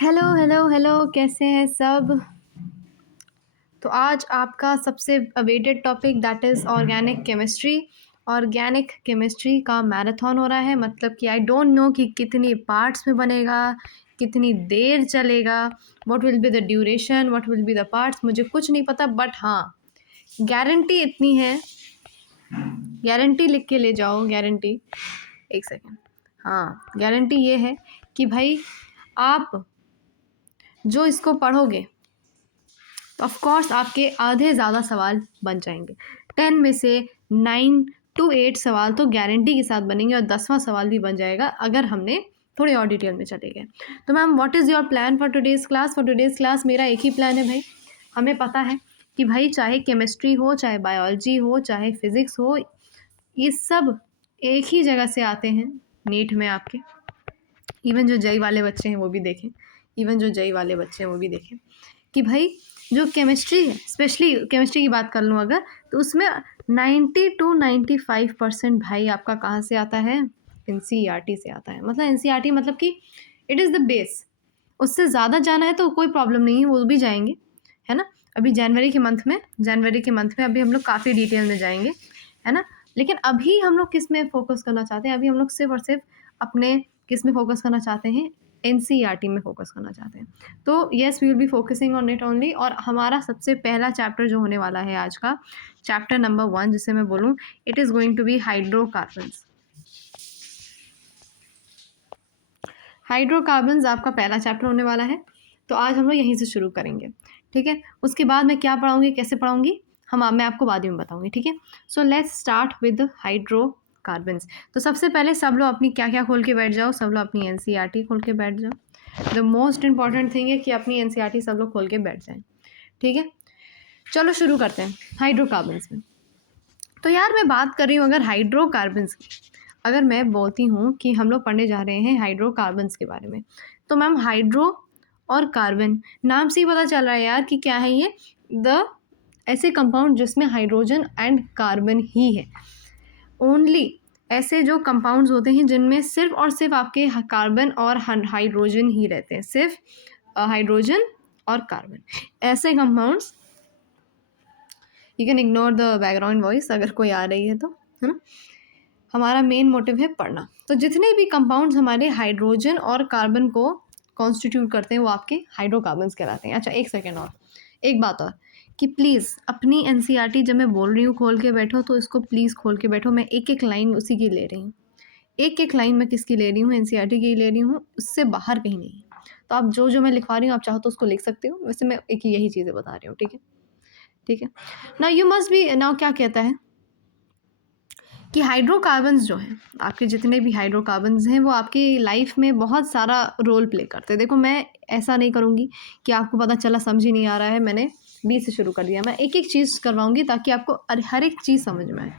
Hello hello hello, कैसे हैं सब। तो आज आपका सबसे awaited topic that is organic chemistry. Organic chemistry का मैराथन हो रहा है, मतलब कि आई डोंट नो कि कितनी पार्ट्स में बनेगा, कितनी देर चलेगा, what will be the duration, what will be the parts, मुझे कुछ नहीं पता। बट हाँ, गारंटी इतनी है, गारंटी लिख के ले जाओ, गारंटी। एक सेकेंड। हाँ, गारंटी ये है कि भाई आप जो इसको पढ़ोगे तो ऑफकोर्स आपके आधे ज़्यादा सवाल बन जाएंगे। 10 में से 9 to 8 सवाल तो गारंटी के साथ बनेंगे और 10वां सवाल भी बन जाएगा अगर हमने थोड़ी और डिटेल में चले गए। तो ma'am, what is your plan for today's class? For today's class मेरा एक ही प्लान है भाई। हमें पता है कि भाई चाहे केमिस्ट्री हो, चाहे बायोलॉजी हो, चाहे फिज़िक्स हो, ये सब एक ही जगह से आते हैं नीट में आपके। इवन जो जई वाले बच्चे हैं वो भी देखें, इवन जो जई वाले बच्चे हैं वो भी देखें कि भाई जो केमिस्ट्री है, स्पेशली केमिस्ट्री की बात कर लूँ अगर, तो उसमें 90 to 95% भाई आपका कहाँ से आता है? एनसीईआरटी से आता है। मतलब एनसीईआरटी मतलब कि इट इज़ द बेस। उससे ज़्यादा जाना है तो कोई प्रॉब्लम नहीं है, वो भी जाएंगे, है ना। अभी जनवरी के मंथ में अभी हम लोग काफ़ी डिटेल में जाएंगे, है ना। लेकिन अभी हम लोग किस में फोकस करना चाहते हैं? अभी हम लोग सिर्फ और सिर्फ अपने किस में फोकस करना चाहते हैं? एनसीईआरटी में फोकस करना चाहते हैं। तो yes, we will be focusing on it only. और हमारा सबसे पहला चैप्टर जो होने वाला है आज का, चैप्टर नंबर 1, जिसे मैं बोलूँ, it is going to be hydrocarbons. Hydrocarbons आपका पहला चैप्टर होने वाला है। तो आज हम लोग यहीं से शुरू करेंगे, ठीक है। उसके बाद मैं क्या पढ़ाऊँगी, कैसे पढ़ाऊँगी, मैं आपको बाद में बताऊँगी, ठीक है। So let's start with hydrocarbons. तो सबसे पहले सब लोग अपनी क्या क्या खोल के बैठ जाओ, सब लोग अपनी एनसीईआरटी खोल के बैठ जाओ। द मोस्ट इंपॉर्टेंट थिंग है कि अपनी एनसीईआरटी सब लोग खोल के बैठ जाएं, ठीक है। चलो शुरू करते हैं हाइड्रोकार्बन्स में। तो यार, मैं बात कर रही हूँ अगर हाइड्रोकार्बन्स की, अगर मैं बोलती हूँ कि हम लोग पढ़ने जा रहे हैं हाइड्रोकार्बन्स के बारे में, तो मैम हाइड्रो और कार्बन, नाम से ही पता चल रहा है यार कि क्या है ये, ऐसे कंपाउंड जिसमें हाइड्रोजन एंड कार्बन ही है। ओनली ऐसे जो कंपाउंड्स होते हैं जिनमें सिर्फ और सिर्फ आपके कार्बन और हाइड्रोजन ही रहते हैं, सिर्फ हाइड्रोजन और कार्बन, ऐसे compounds. You can ignore the background voice अगर कोई आ रही है तो, है ना। हमारा मेन मोटिव है पढ़ना। तो जितने भी कंपाउंड्स हमारे हाइड्रोजन और कार्बन को कॉन्स्टिट्यूट करते हैं वो आपके हाइड्रोकार्बन्स कहलाते हैं। अच्छा, एक सेकेंड और, एक बात और, कि प्लीज़ अपनी एनसीईआरटी जब मैं बोल रही हूँ खोल के बैठो, तो इसको प्लीज़ खोल के बैठो। मैं एक एक लाइन उसी की ले रही हूँ, एक एक लाइन मैं किसकी ले रही हूँ? एनसीईआरटी की ले रही हूँ, उससे बाहर कहीं नहीं। तो आप जो जो मैं लिखवा रही हूँ, आप चाहो तो उसको लिख सकते हो। वैसे मैं एक यही चीज़ें बता रही हूँ, ठीक है, ठीक है ना। यू मस्ट बी नाउ, क्या कहता है कि हाइड्रोकार्बन्स जो हैं, आपके जितने भी हाइड्रोकार्बन्स हैं, वो आपकी लाइफ में बहुत सारा रोल प्ले करते हैं। देखो, मैं ऐसा नहीं करूँगी कि आपको पता चला समझ ही नहीं आ रहा है, मैंने बी से शुरू कर दिया। मैं एक एक चीज़ करवाऊँगी ताकि आपको हर एक चीज़ समझ में आए।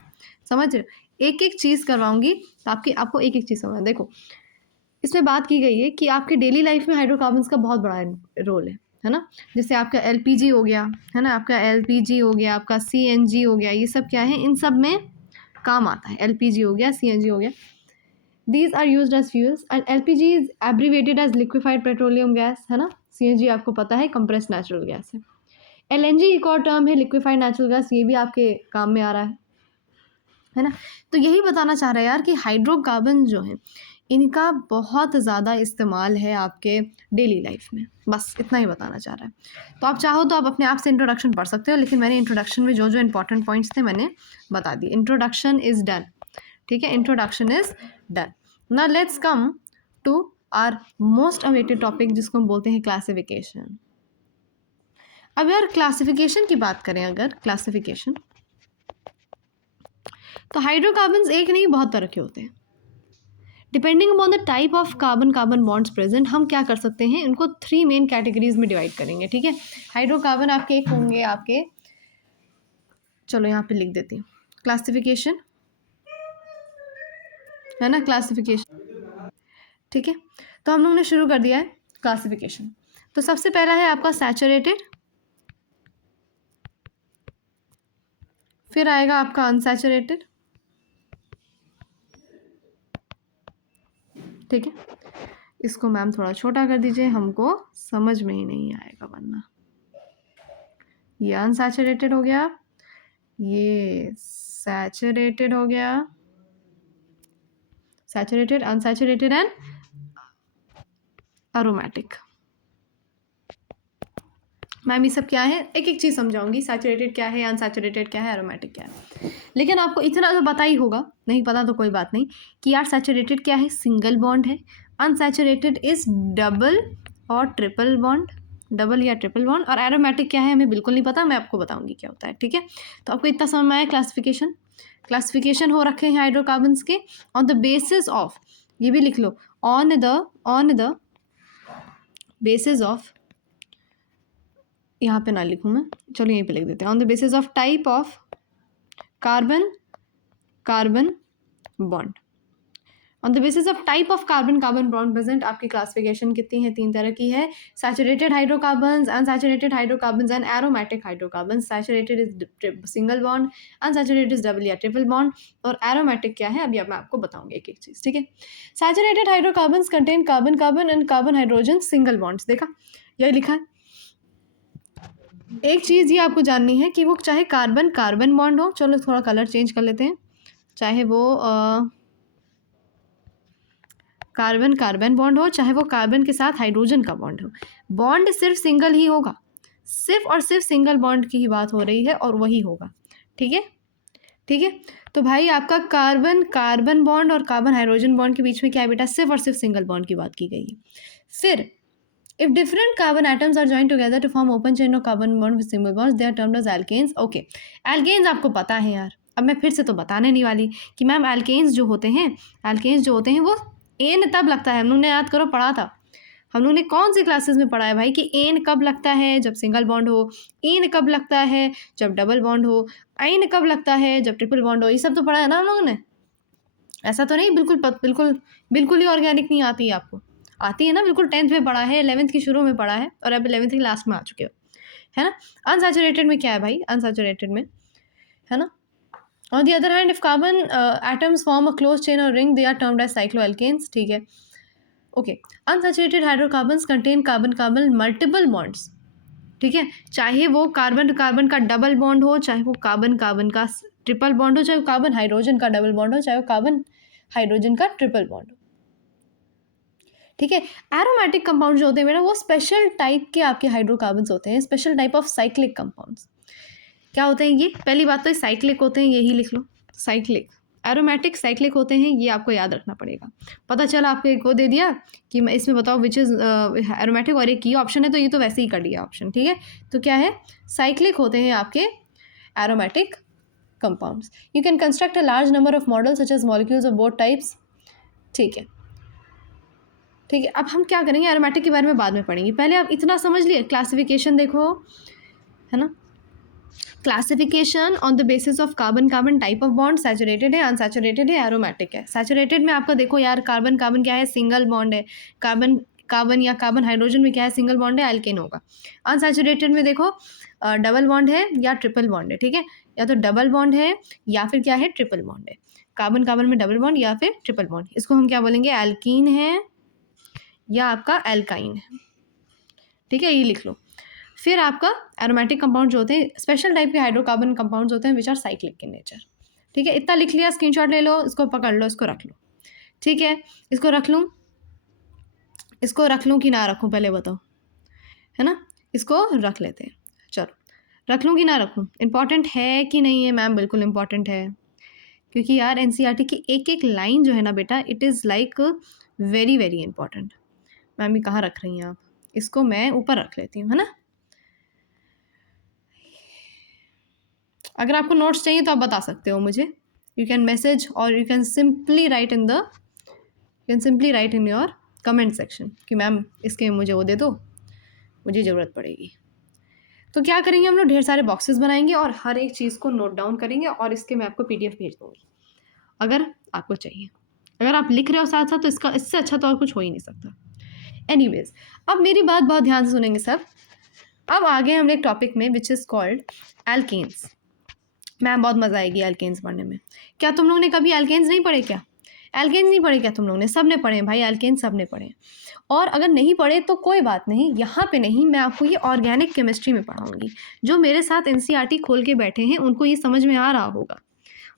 समझ रहे हो? एक एक चीज़ करवाऊँगी तो आपको एक एक चीज़ समझ आए। देखो, इसमें बात की गई है कि आपके डेली लाइफ में हाइड्रोकार्बन्स का बहुत बड़ा रोल है ना। जैसे आपका एलपीजी हो गया, है ना, आपका एलपीजी हो गया, आपका सीएनजी हो गया, ये सब क्या है, इन सब में काम आता है। एलपीजी हो गया, सीएनजी हो गया, these are used as fuels. And LPG is abbreviated as liquefied petroleum gas, है ना। सीएनजी आपको पता है कंप्रेस्ड नेचुरल गैस है। एलएनजी एक और टर्म है, लिक्विफाइड नेचुरल गैस, ये भी आपके काम में आ रहा है ना। तो यही बताना चाह रहा है यार कि हाइड्रोकार्बन जो है, इनका बहुत ज़्यादा इस्तेमाल है आपके डेली लाइफ में। बस इतना ही बताना चाह रहा है। तो आप चाहो तो आप अपने आप से इंट्रोडक्शन पढ़ सकते हो, लेकिन मैंने इंट्रोडक्शन में जो जो इंपॉर्टेंट पॉइंट्स थे मैंने बता दिए। इंट्रोडक्शन इज़ डन, ठीक है, introduction is done. Now let's come to our most awaited topic, जिसको हम बोलते हैं क्लासिफिकेशन। अब यार क्लासिफिकेशन की बात करें, अगर क्लासिफिकेशन, तो हाइड्रोकार्बन्स एक नहीं बहुत तरह के होते हैं। Depending upon the type of carbon carbon bonds present, हम क्या कर सकते हैं, इनको 3 मेन कैटेगरीज में डिवाइड करेंगे, ठीक है। हाइड्रोकार्बन आपके एक होंगे आपके, चलो यहाँ पे लिख देती हूँ, क्लासिफिकेशन, है ना, क्लासिफिकेशन, ठीक है। तो हम लोग ने शुरू कर दिया है क्लासिफिकेशन। तो सबसे पहला है आपका सैचुरेटेड, फिर आएगा आपका अनसैचुरेटेड, ठीक है। इसको मैम थोड़ा छोटा कर दीजिए, हमको समझ में ही नहीं आएगा वरना। ये अनसैचुरेटेड हो गया, ये सैचुरेटेड हो गया, saturated, unsaturated and aromatic. Ma'am ये सब क्या है, एक एक चीज़ समझाऊंगी, सैचुरेटेड क्या है, अनसैचुरेटेड क्या है, अरोमेटिक क्या है। लेकिन आपको इतना तो पता ही होगा, नहीं पता तो कोई बात नहीं, कि यार सैचुरेटेड क्या है, सिंगल बॉन्ड है। अनसैचुरेटेड इज डबल और ट्रिपल बॉन्ड, डबल या ट्रिपल बॉन्ड। और एरोमेटिक क्या है हमें बिल्कुल नहीं पता, मैं आपको बताऊंगी क्या होता है, ठीक है। तो आपको इतना समझ में आया, क्लासिफिकेशन हो रखे हैं हाइड्रोकार्बन्स के ऑन द बेसिस ऑफ, ये भी लिख लो, ऑन द बेसिस ऑफ, यहाँ पे ना लिखूँ मैं, चलो यहीं पे लिख देते हैं, on the basis of type of carbon bond. On the basis of type of carbon bond present, आपकी क्लासिफिकेशन कितनी है, 3 तरह की है, saturated hydrocarbons, unsaturated hydrocarbons and aromatic hydrocarbons. Saturated is single bond, unsaturated is double या triple bond, और aromatic क्या है अभी अब मैं आपको बताऊंगी एक एक चीज़, ठीक है। Saturated hydrocarbons contain carbon and carbon hydrogen single bonds, देखा यही लिखा है। एक चीज़ ये आपको जाननी है कि वो चाहे कार्बन बॉन्ड हो, चलो थोड़ा कलर चेंज कर लेते हैं, चाहे वो कार्बन बॉन्ड हो, चाहे वो कार्बन के साथ हाइड्रोजन का बॉन्ड हो, बॉन्ड सिर्फ सिंगल ही होगा, सिर्फ और सिर्फ सिंगल बॉन्ड की ही बात हो रही है और वही होगा, ठीक है, ठीक है। तो भाई आपका कार्बन बॉन्ड और कार्बन हाइड्रोजन बॉन्ड के बीच में क्या है बेटा, सिर्फ और सिर्फ सिंगल बॉन्ड की बात की गई है। फिर if different carbon atoms are joined together to form open chain of carbon bond with single bonds, they are termed as alkanes. Okay, alkanes आपको पता है यार, अब मैं फिर से तो बताने नहीं वाली कि मैम alkanes जो होते हैं वो एन तब लगता है, हम लोग ने याद करो पढ़ा था, हम लोग ने कौन सी क्लासेस में पढ़ा है भाई कि एन कब लगता है, जब सिंगल बॉन्ड हो, एन कब लगता है जब डबल बॉन्ड हो, आइन कब लगता है जब ट्रिपल बॉन्ड हो, ये सब तो पढ़ा है ना हम लोगों ने। ऐसा तो नहीं बिल्कुल ही ऑर्गेनिक नहीं आती है आपको, आती है ना, बिल्कुल 10th में पढ़ा है, 11th की शुरू में पढ़ा है और अब 11th की लास्ट में आ चुके हो, है ना। अनसैचुरेटेड में क्या है भाई, अनसैचुरेटेड में, है ना, on the other hand if carbon atoms form a close chain और ring, they are termed as cycloalkanes, ठीक है। Okay, unsaturated hydrocarbons contain carbon multiple bonds, ठीक है, चाहे वो कार्बन का डबल बॉन्ड हो, चाहे वो कार्बन का ट्रिपल बॉन्ड हो, चाहे वो कार्बन हाइड्रोजन का डबल बॉन्ड हो, चाहे वो कार्बन हाइड्रोजन का ट्रिपल बॉन्ड हो, ठीक है। एरोमेटिक कंपाउंड जो होते हैं बेटा, वो स्पेशल टाइप के आपके हाइड्रोकार्बन्स होते हैं, special type of cyclic compounds. क्या होते हैं ये, पहली बात तो साइक्लिक होते हैं, यही लिख लो, साइक्लिक। एरोमेटिक साइक्लिक होते हैं, ये आपको याद रखना पड़ेगा। पता चला आपको एक वो दे दिया कि मैं इसमें बताओ विच इज़ एरोमेटिक, और एक ये ऑप्शन है तो ये तो वैसे ही कर दिया ऑप्शन, ठीक है। तो क्या है, साइक्लिक होते हैं आपके aromatic compounds. You can construct a large number of models such as molecules of both types, ठीक है, ठीक है। अब हम क्या करेंगे, एरोमेटिक के बारे में बाद में पढ़ेंगे, पहले आप इतना समझ लिए, क्लासिफिकेशन देखो, है ना, classification on the basis of carbon type of bond, saturated है, अनसैचुरेटेड है, एरोमेटिक है। सैचुरेटेड में आपका देखो यार, कार्बन क्या है, सिंगल बॉन्ड है, कार्बन या कार्बन हाइड्रोजन में क्या है, सिंगल बॉन्ड है, एल्केन होगा। अनसैचुरेटेड में देखो डबल बॉन्ड है या ट्रिपल बॉन्ड है, ठीक है, या तो डबल बॉन्ड है या फिर क्या है, ट्रिपल बॉन्ड है, कार्बन में डबल बॉन्ड या फिर ट्रिपल बॉन्ड, इसको हम क्या बोलेंगे, एल्कीन है या आपका एल्काइन है, ठीक है, ये लिख लो। फिर आपका एरोमेटिक कंपाउंड जो होते हैं, स्पेशल टाइप के हाइड्रोकार्बन कंपाउंड्स होते हैं which are cyclic in nature, ठीक है। इतना लिख लिया, स्क्रीनशॉट ले लो, इसको पकड़ लो, इसको रख लो, ठीक है। इसको रख लूँ कि ना रखूँ, पहले बताओ, है ना, इसको रख लेते हैं, चलो रख लूँ कि ना रखूँ, इंपॉर्टेंट है कि नहीं है मैम, बिल्कुल इंपॉर्टेंट है, क्योंकि यार एनसीईआरटी की एक एक लाइन जो है ना बेटा, it is like very very important. Ma'am ये कहाँ रख रही हैं आप, इसको मैं ऊपर रख लेती हूँ, है ना। अगर आपको नोट्स चाहिए तो आप बता सकते हो मुझे, यू कैन मैसेज और you can simply write in your comment section कि मैम इसके मुझे वो दे दो, मुझे ज़रूरत पड़ेगी। तो क्या करेंगे हम लोग, ढेर सारे बॉक्सेस बनाएंगे और हर एक चीज़ को नोट डाउन करेंगे और इसके मैं आपको PDF भेज दूँगी अगर आपको चाहिए। अगर आप लिख रहे हो साथ साथ तो इससे अच्छा तो और कुछ हो ही नहीं सकता। एनीवेज, अब मेरी बात बहुत ध्यान से सुनेंगे सब। अब आगे हम एक टॉपिक में which is called alkanes. Ma'am बहुत मज़ा आएगी एल्केन्स पढ़ने में। क्या तुम लोगों ने कभी एल्केन्स नहीं पढ़े क्या? एल्केन नहीं पढ़े क्या तुम लोग ने? सब ने पढ़े हैं भाई, एल्केन सब ने पढ़े हैं। और अगर नहीं पढ़े तो कोई बात नहीं, यहाँ पे नहीं, मैं आपको ये ऑर्गेनिक केमिस्ट्री में पढ़ाऊँगी। जो मेरे साथ एनसीईआरटी खोल के बैठे हैं उनको ये समझ में आ रहा होगा,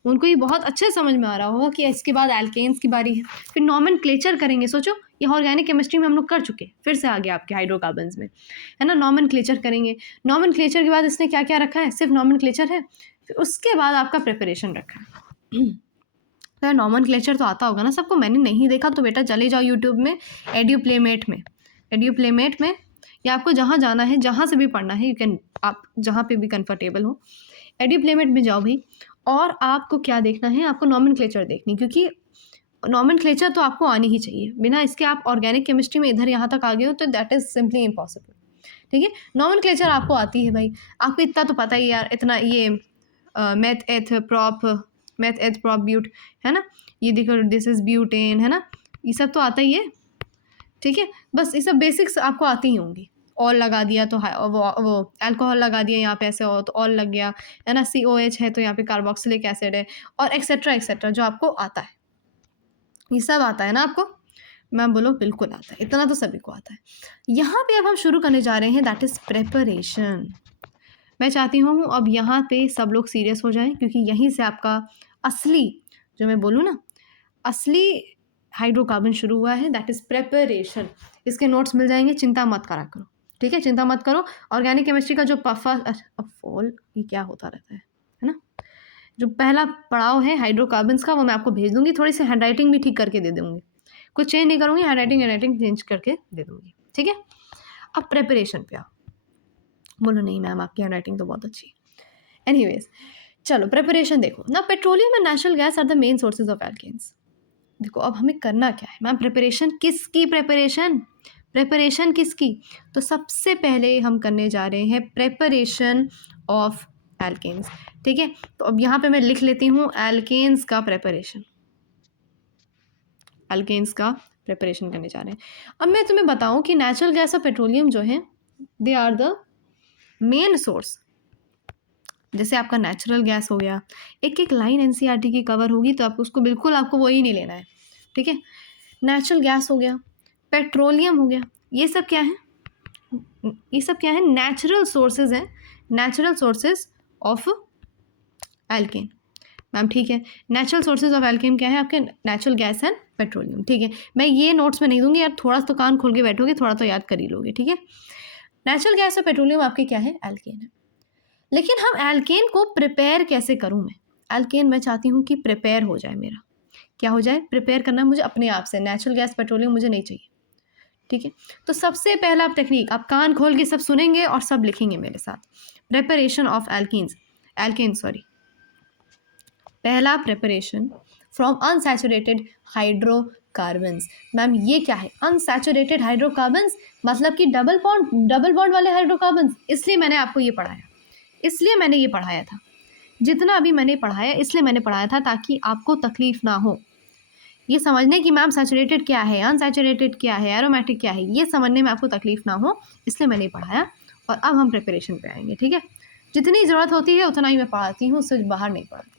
उनको ये बहुत अच्छे समझ में आ रहा होगा कि इसके बाद एल्केन्स की बारी है, फिर नॉमेनक्लेचर करेंगे। सोचो, ये ऑर्गेनिक केमिस्ट्री में हम लोग कर चुके, फिर से आ गया आपके हाइड्रोकार्बन्स में, है ना। नॉमेनक्लेचर करेंगे, नॉमेनक्लेचर के बाद इसने क्या क्या रखा है, सिर्फ नॉमेनक्लेचर है, फिर उसके बाद आपका प्रिपरेशन रखा है। तो नॉमेनक्लेचर तो आता होगा ना सबको, मैंने नहीं देखा तो बेटा चले जाओ यूट्यूब में, एड्यूप्लेमेट में या आपको जहाँ जाना है, जहाँ से भी पढ़ना है, यू कैन, आप जहाँ पे भी कंफर्टेबल हो, एड्यूप्लेमेट में जाओ भाई। और आपको क्या देखना है, आपको नॉमेनक्लेचर देखनी, क्योंकि नॉमेनक्लेचर तो आपको आनी ही चाहिए, बिना इसके आप ऑर्गेनिक केमिस्ट्री में इधर यहाँ तक आ गए हो तो दैट इज़ सिंपली इम्पॉसिबल। ठीक है, नॉमेनक्लेचर आपको आती है भाई, आपको इतना तो पता ही यार, इतना ये मैथ एथ प्रॉप ब्यूट, है ना, ये देखो दिस इज ब्यूटेन, है ना, ये सब तो आता ही है। ठीक है, बस ये सब बेसिक्स आपको आती ही होंगी। ऑल लगा दिया तो वो अल्कोहल लगा दिया, यहाँ पे ऐसे हो तो ऑल लग गया, है ना, COH है तो यहाँ पे कार्बोक्सिलिक एसिड है, और एक्सेट्रा जो आपको आता है, ये सब आता है ना आपको। मैम बोलो बिल्कुल आता है, इतना तो सभी को आता है। यहाँ पे अब हम शुरू करने जा रहे हैं, दैट इज़ प्रेपरेशन। मैं चाहती हूँ अब यहाँ पे सब लोग सीरियस हो जाएं, क्योंकि यहीं से आपका असली, जो मैं बोलूँ ना, असली हाइड्रोकार्बन शुरू हुआ है, दैट इज़ प्रेपरेशन। इसके नोट्स मिल जाएंगे, चिंता मत करा करो, ठीक है, चिंता मत करो। ऑर्गेनिक केमिस्ट्री का जो फॉल, ये क्या होता रहता है ना, जो पहला पड़ाव है हाइड्रोकार्बन्स का, वो मैं आपको भेज दूँगी, थोड़ी सी हैंडराइटिंग भी ठीक करके दे दूँगी, कुछ चेंज नहीं करूँगी, हैंडराइटिंग चेंज करके दे दूँगी, ठीक है। अब प्रेपरेशन पे आओ। बोलो नहीं मैम आपकी हैंडराइटिंग तो बहुत अच्छी है। एनीवेज चलो प्रेपरेशन देखो ना। Petroleum and natural gas are the main sources of alkanes. देखो अब हमें करना क्या है मैम, प्रेपरेशन किसकी, प्रेपरेशन किसकी, तो सबसे पहले हम करने जा रहे हैं प्रेपरेशन ऑफ एल्केन्स। ठीक है, तो अब यहाँ पे मैं लिख लेती हूँ एल्केन्स का प्रेपरेशन, एल्केन्स का प्रेपरेशन करने जा रहे हैं। अब मैं तुम्हें बताऊँ कि नेचुरल गैस और पेट्रोलियम जो है, they are the main source. जैसे आपका नेचुरल गैस हो गया, एक एक लाइन एनसीईआरटी की कवर होगी तो आपको उसको बिल्कुल आपको वही नहीं लेना है, ठीक है। नेचुरल गैस हो गया, पेट्रोलियम हो गया, ये सब क्या है, ये सब क्या है, नेचुरल सोर्सेज हैं, natural sources of alkene. Ma'am ठीक है, नेचुरल सोर्सेज ऑफ एल्केन क्या है आपके, नेचुरल गैस एंड पेट्रोलियम। ठीक है, मैं ये नोट्स में नहीं दूंगी यार, थोड़ा तो कान खोल के बैठोगे, थोड़ा तो याद कर ही लोगे, ठीक है। नेचुरल गैस और पेट्रोलियम आपके क्या है, एल्केन है। लेकिन हम एल्केन को प्रिपेयर कैसे करूं मैं, एल्केन मैं चाहती हूं कि प्रिपेयर हो जाए, मेरा क्या हो जाए, प्रिपेयर करना मुझे अपने आप से, नेचुरल गैस पेट्रोलियम मुझे नहीं चाहिए, ठीक है। तो सबसे पहला टेक्निक, आप कान खोल के सब सुनेंगे और सब लिखेंगे मेरे साथ, प्रिपरेशन ऑफ एल्केन सॉरी, पहला preparation from unsaturated hydrocarbons. Ma'am ये क्या है, अनसैचुरेटेड हाइड्रोकार्बन्स मतलब कि डबल बॉन्ड वाले हाइड्रोकार्बन्स। इसलिए मैंने आपको ये पढ़ाया, इसलिए मैंने ये पढ़ाया था, जितना अभी मैंने पढ़ाया इसलिए मैंने पढ़ाया था, ताकि आपको तकलीफ ना हो ये समझने की मैम सैचुरेटेड क्या है, अनसैचुरेटेड क्या है, एरोमेटिक क्या है, ये समझने में आपको तकलीफ ना हो, इसलिए मैंने पढ़ाया। और अब हम प्रिपरेशन पे आएंगे, ठीक है। जितनी ज़रूरत होती है उतना ही मैं पढ़ाती हूँ, उससे बाहर नहीं पढ़ाती,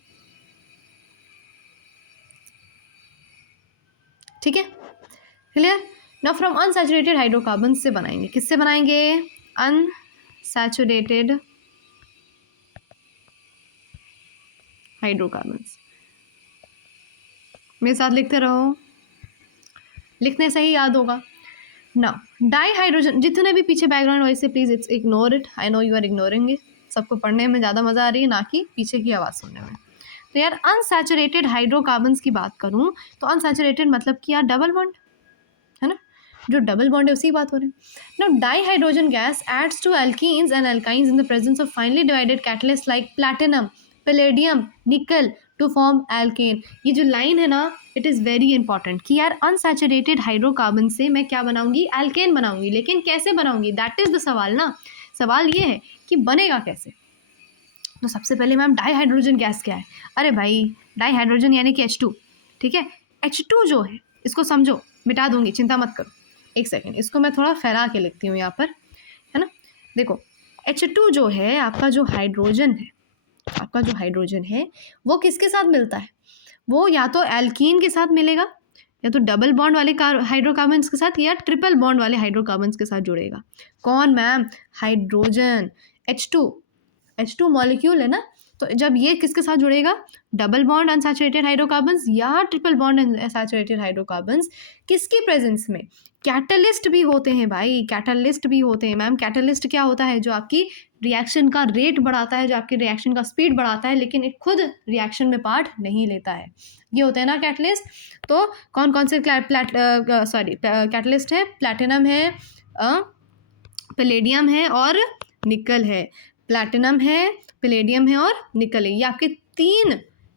ठीक है, क्लियर। ना फ्रॉम अनसैचुरेटेड हाइड्रोकार्बन से बनाएंगे, किससे बनाएंगे, अनसैचुरेटेड हाइड्रोकार्बन्स। मेरे साथ लिखते रहो, लिखने से ही याद होगा ना। डाई हाइड्रोजन, जितने भी पीछे बैकग्राउंड वॉइस से please it's ignore it, I know you are ignoring it. सबको पढ़ने में ज़्यादा मज़ा आ रही है, ना कि पीछे की आवाज़ सुनने में। तो यार अनसैचुरेटेड हाइड्रोकार्बन्स की बात करूँ तो अनसैचुरेटेड मतलब कि यार डबल बॉन्ड, है ना, जो डबल बॉन्ड है उसी बात हो रही है ना। Dihydrogen gas adds to alkenes and alkynes in the presence of finely divided catalyst like platinum, palladium, nickel to form alkane. ये जो लाइन है ना, इट इज़ वेरी इंपॉर्टेंट कि यार अनसैचुरेटेड हाइड्रोकार्बन से मैं क्या बनाऊंगी, एल्केन बनाऊंगी। लेकिन कैसे बनाऊंगी, दैट इज़ द सवाल ना। सवाल ये है कि बनेगा कैसे। तो सबसे पहले मैम डाई हाइड्रोजन गैस क्या है, अरे भाई डाई हाइड्रोजन यानी कि H2, ठीक है। H2 जो है इसको समझो, मिटा दूंगी चिंता मत करो, एक सेकेंड इसको मैं थोड़ा फैला के लिखती हूँ यहाँ पर, है ना। देखो H2 जो है आपका, जो हाइड्रोजन है, आपका जो हाइड्रोजन है वो किसके साथ मिलता है, वो या तो एल्कीन के साथ मिलेगा, या तो डबल बॉन्ड वाले हाइड्रोकार्बन्स के साथ, या ट्रिपल बॉन्ड वाले हाइड्रोकार्बन्स के साथ जुड़ेगा। कौन मैम? हाइड्रोजन। H2 मॉलिक्यूल है ना, तो जब ये किसके साथ जुड़ेगा? डबल बॉन्ड अनसैचुरेटेड हाइड्रोकार्बन्स या ट्रिपल बॉन्ड अनसैचुरेटेड हाइड्रोकार्बन्स। किसकी प्रेजेंस में? कैटलिस्ट भी होते हैं भाई, कैटलिस्ट भी होते हैं मैम। कैटलिस्ट क्या होता है? जो आपकी रिएक्शन का रेट बढ़ाता है, जो आपकी रिएक्शन का स्पीड बढ़ाता है, लेकिन एक खुद रिएक्शन में पार्ट नहीं लेता है। ये होते हैं ना कैटलिस्ट। तो कौन कौन से कैटलिस्ट है? प्लैटिनम है, पैलेडियम है और निकल है। प्लैटिनम है, पैलेडियम है और निकल है। ये आपके 3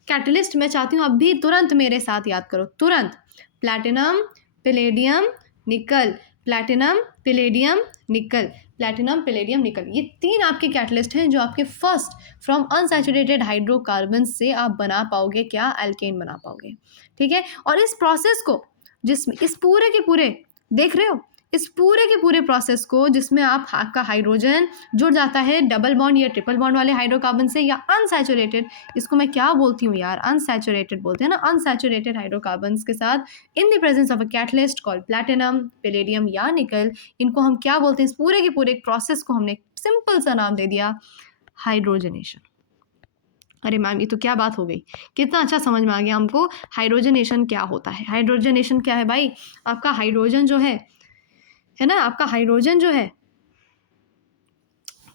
कैटलिस्ट मैं चाहती हूँ अभी तुरंत मेरे साथ याद करो, तुरंत। प्लैटिनम, पैलेडियम, निकल, प्लैटिनम, पैलेडियम, निकल, प्लैटिनम, पैलेडियम, निकल। ये 3 आपके कैटलिस्ट हैं जो आपके फर्स्ट फ्रॉम अनसैचुरेटेड हाइड्रोकार्बन से आप बना पाओगे क्या? एल्केन बना पाओगे। ठीक है। और इस प्रोसेस को, जिसमें इस पूरे के पूरे, देख रहे हो, इस पूरे के पूरे प्रोसेस को जिसमें आपका हाइड्रोजन जुड़ जाता है डबल बॉन्ड या ट्रिपल बॉन्ड वाले हाइड्रोकार्बन से, या अनसैचुरेटेड, इसको मैं क्या बोलती हूँ यार? अनसैचुरेटेड बोलते हैं ना, अनसैचुरेटेड हाइड्रोकार्बन्स के साथ इन the presence of a catalyst called platinum, palladium या निकल, इनको हम क्या बोलते हैं? इस पूरे के पूरे प्रोसेस को हमने सिंपल सा नाम दे दिया हाइड्रोजनेशन। अरे मैम ये तो क्या बात हो गई, कितना अच्छा समझ में आ गया हमको हाइड्रोजनेशन क्या होता है। हाइड्रोजनेशन क्या है भाई? आपका हाइड्रोजन जो है ना, आपका हाइड्रोजन जो है,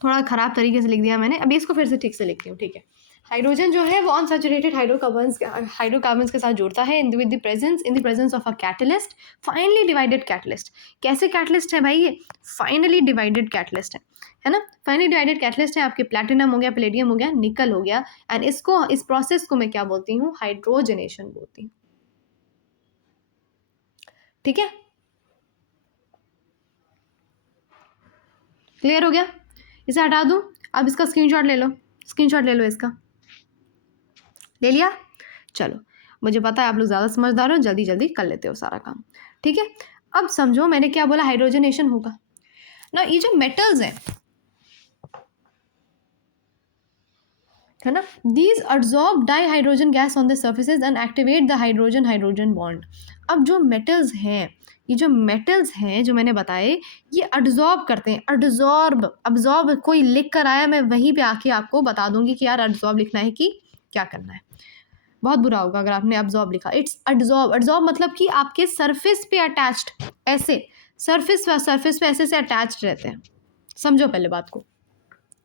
थोड़ा ख़राब तरीके से लिख दिया मैंने, अभी इसको फिर से ठीक से लिखती हूँ। ठीक है। हाइड्रोजन जो है वो अनसैचुरेटेड हाइड्रोकार्बन्स के साथ जुड़ता है इन the presence of a catalyst, finally divided catalyst. कैसे कैटलिस्ट है भाई ये? फाइनली डिवाइडेड कैटलिस्ट है ना। फाइनली डिवाइडेड कैटलिस्ट है। आपके प्लैटिनम हो गया, पैलेडियम हो गया, निकल हो गया, एंड इसको, इस प्रोसेस को मैं क्या बोलती हूँ? हाइड्रोजनेशन बोलती हूँ। ठीक है, क्लियर हो गया? इसे हटा दूँ, अब इसका स्क्रीनशॉट ले लो, स्क्रीनशॉट ले लो, इसका ले लिया? चलो, मुझे पता है आप लोग ज़्यादा समझदार हो, जल्दी जल्दी कर लेते हो सारा काम। ठीक है। अब समझो मैंने क्या बोला, हाइड्रोजनेशन होगा ना। ये जो मेटल्स हैं, है ना, these absorb di hydrogen gas on the surfaces and activate the hydrogen hydrogen bond. अब जो मेटल्स हैं, ये जो मेटल्स हैं जो मैंने बताए, ये अब्जॉर्ब करते हैं। अब्जॉर्ब कोई लिख कर आया, मैं वहीं पे आके आपको बता दूंगी कि यार अब्जॉर्ब लिखना है कि क्या करना है। बहुत बुरा होगा अगर आपने अब्जॉर्ब लिखा। इट्स अब्जॉर्ब मतलब कि आपके सरफेस पे अटैच्ड, ऐसे सरफेस पे ऐसे से अटैच्ड रहते हैं। समझो पहले बात को।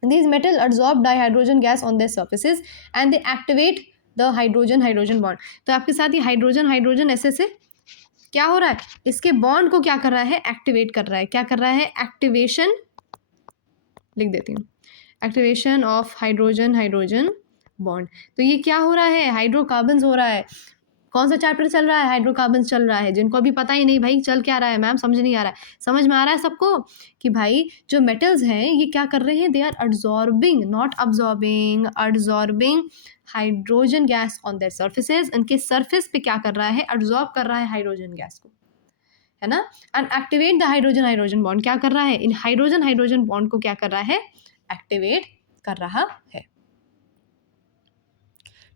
These metals absorb dihydrogen gas on their surfaces and they activate the hydrogen bond. तो आपके साथ ये हाइड्रोजन ऐसे से क्या हो रहा है? इसके बॉन्ड को क्या कर रहा है? एक्टिवेट कर रहा है। क्या कर रहा है? एक्टिवेशन, लिख देती हूँ, एक्टिवेशन ऑफ हाइड्रोजन बॉन्ड। तो ये क्या हो रहा है? हाइड्रोकार्बन्स हो रहा है। कौन सा चैप्टर चल रहा है? हाइड्रोकार्बन्स चल रहा है। जिनको अभी पता ही नहीं भाई चल क्या रहा है, मैम समझ नहीं आ रहा है, समझ में आ रहा है सबको कि भाई जो मेटल्स हैं ये क्या कर रहे हैं? They are absorbing, not absorbing, absorbing hydrogen gas on their surfaces. उनके सरफेस पे क्या कर रहा है? अब्जॉर्ब कर रहा है हाइड्रोजन गैस को, है ना। And activate the hydrogen bond, क्या कर रहा है? इन हाइड्रोजन बॉन्ड को क्या कर रहा है? एक्टिवेट कर रहा है।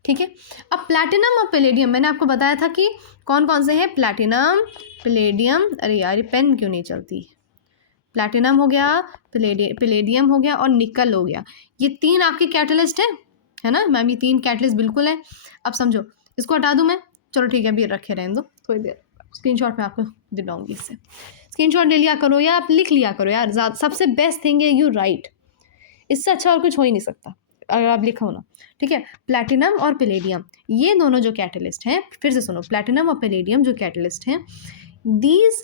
ठीक है। अब प्लैटिनम और पैलेडियम, मैंने आपको बताया था कि कौन कौन से हैं? प्लैटिनम, पैलेडियम, अरे यार ये पेन क्यों नहीं चलती? प्लैटिनम हो गया, पैलेडियम हो गया और निकल हो गया। ये 3 आपके कैटलिस्ट हैं, है ना मैम, ये 3 कैटलिस्ट बिल्कुल है। अब समझो, इसको हटा दूँ मैं? चलो ठीक है, अभी रखे रहने दो थोड़ी देर, स्क्रीनशॉट मैं आपको दिलाऊंगी। इससे स्क्रीनशॉट ले लिया करो या आप लिख लिया करो यार, सबसे बेस्ट थिंग है यू राइट। इससे अच्छा और कुछ हो ही नहीं सकता अगर आप लिखो ना। ठीक है। प्लैटिनम और पैलेडियम, ये दोनों जो कैटलिस्ट हैं, फिर से सुनो, प्लैटिनम और पैलेडियम जो कैटलिस्ट हैं, these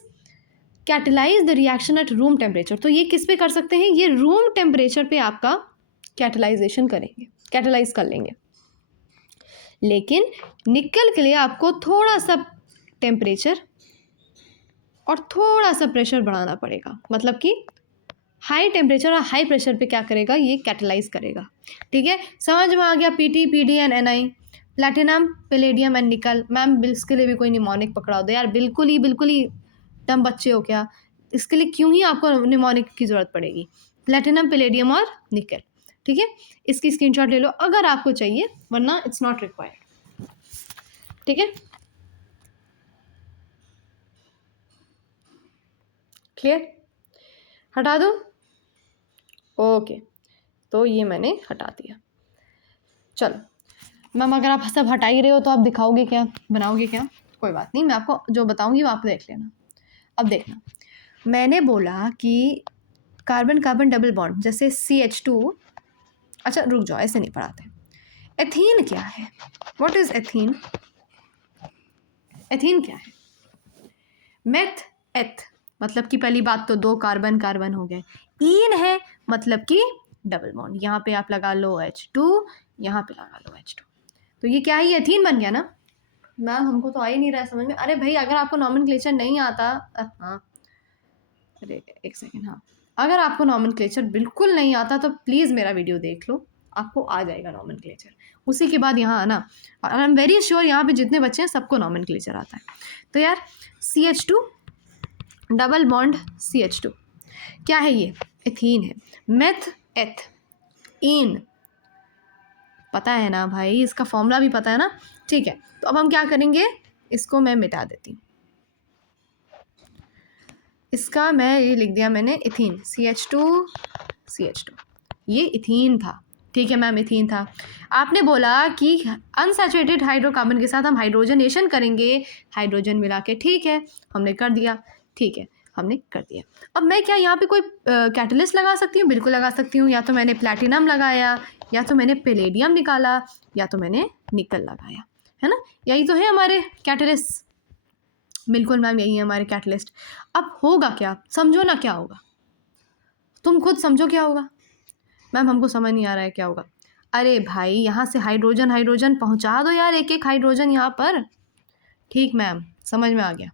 catalyse the reaction at room temperature. तो ये किस पे कर सकते हैं? ये रूम टेम्परेचर पे आपका कैटलाइजेशन करेंगे, कैटलाइज कर लेंगे। लेकिन निकल के लिए आपको थोड़ा सा टेम्परेचर और थोड़ा सा प्रेशर बढ़ाना पड़ेगा, मतलब कि हाई टेम्परेचर और हाई प्रेशर पे क्या करेगा? ये कैटलाइज करेगा। ठीक है, समझ में आ गया? PT, PD and NI, platinum, palladium and nickel. Ma'am इसके लिए भी कोई निमोनिक पकड़ा दो यार, बिल्कुल ही टम बच्चे हो क्या? इसके लिए क्यों ही आपको निमोनिक की ज़रूरत पड़ेगी? प्लैटिनम, पैलेडियम और निकल। ठीक है, इसकी स्क्रीनशॉट ले लो अगर आपको चाहिए, वरना इट्स नॉट रिक्वायर्ड। ठीक है, क्लियर, हटा दूँ? ओके, तो ये मैंने हटा दिया। चलो मैम, अगर आप सब हटा ही रहे हो तो आप दिखाओगे क्या, बनाओगे क्या? कोई बात नहीं, मैं आपको जो बताऊंगी वो आप देख लेना। अब देखना, मैंने बोला कि कार्बन कार्बन डबल बॉन्ड, जैसे CH2, अच्छा रुक जाओ, ऐसे नहीं पढ़ाते। एथीन क्या है? What is ethene? एथीन क्या है? मेथ एथ, मतलब कि पहली बात तो 2 कार्बन कार्बन हो गए। ईन है मतलब कि डबल बॉन्ड, यहाँ पे आप लगा लो H2, यहाँ पे लगा लो H2, तो ये क्या है? ये एथीन बन गया ना। मैम हमको तो आ ही नहीं रहा है समझ में। अरे भाई, अगर आपको नॉमेनक्लेचर नहीं आता, हाँ अरे एक सेकेंड, हाँ, अगर आपको नॉमेनक्लेचर बिल्कुल नहीं आता तो प्लीज़ मेरा वीडियो देख लो, आपको आ जाएगा नॉमेनक्लेचर। उसी के बाद यहाँ आना, और आई एम वेरी श्योर यहाँ पे जितने बच्चे हैं सबको नॉमेनक्लेचर आता है। तो यार CH2 डबल बॉन्ड CH2 क्या है? ये एथीन है। मेथ एथ इन, पता है ना भाई, इसका फॉर्मूला भी पता है ना। ठीक है, तो अब हम क्या करेंगे, इसको मैं मिटा देती हूँ। इसका मैं ये लिख दिया मैंने इथीन, CH2, ये इथीन था। ठीक है मैम, इथीन था। आपने बोला कि अनसैचुरेटेड हाइड्रोकार्बन के साथ हम हाइड्रोजनेशन करेंगे, हाइड्रोजन मिला के। ठीक है, हमने कर दिया। ठीक है, हमने कर दिया। अब मैं क्या यहाँ पे कोई कैटलिस्ट लगा सकती हूँ? बिल्कुल लगा सकती हूँ। या तो मैंने प्लैटिनम लगाया, या तो मैंने पैलेडियम निकाला, या तो मैंने निकल लगाया, है ना। यही तो है हमारे कैटलिस्ट। बिल्कुल मैम, यही है हमारे कैटलिस्ट। अब होगा क्या, समझो ना क्या होगा, तुम खुद समझो क्या होगा। मैम हमको समझ नहीं आ रहा है क्या होगा। अरे भाई, यहाँ से हाइड्रोजन हाइड्रोजन पहुँचा दो यार, एक एक हाइड्रोजन यहाँ पर। ठीक मैम, समझ में आ गया,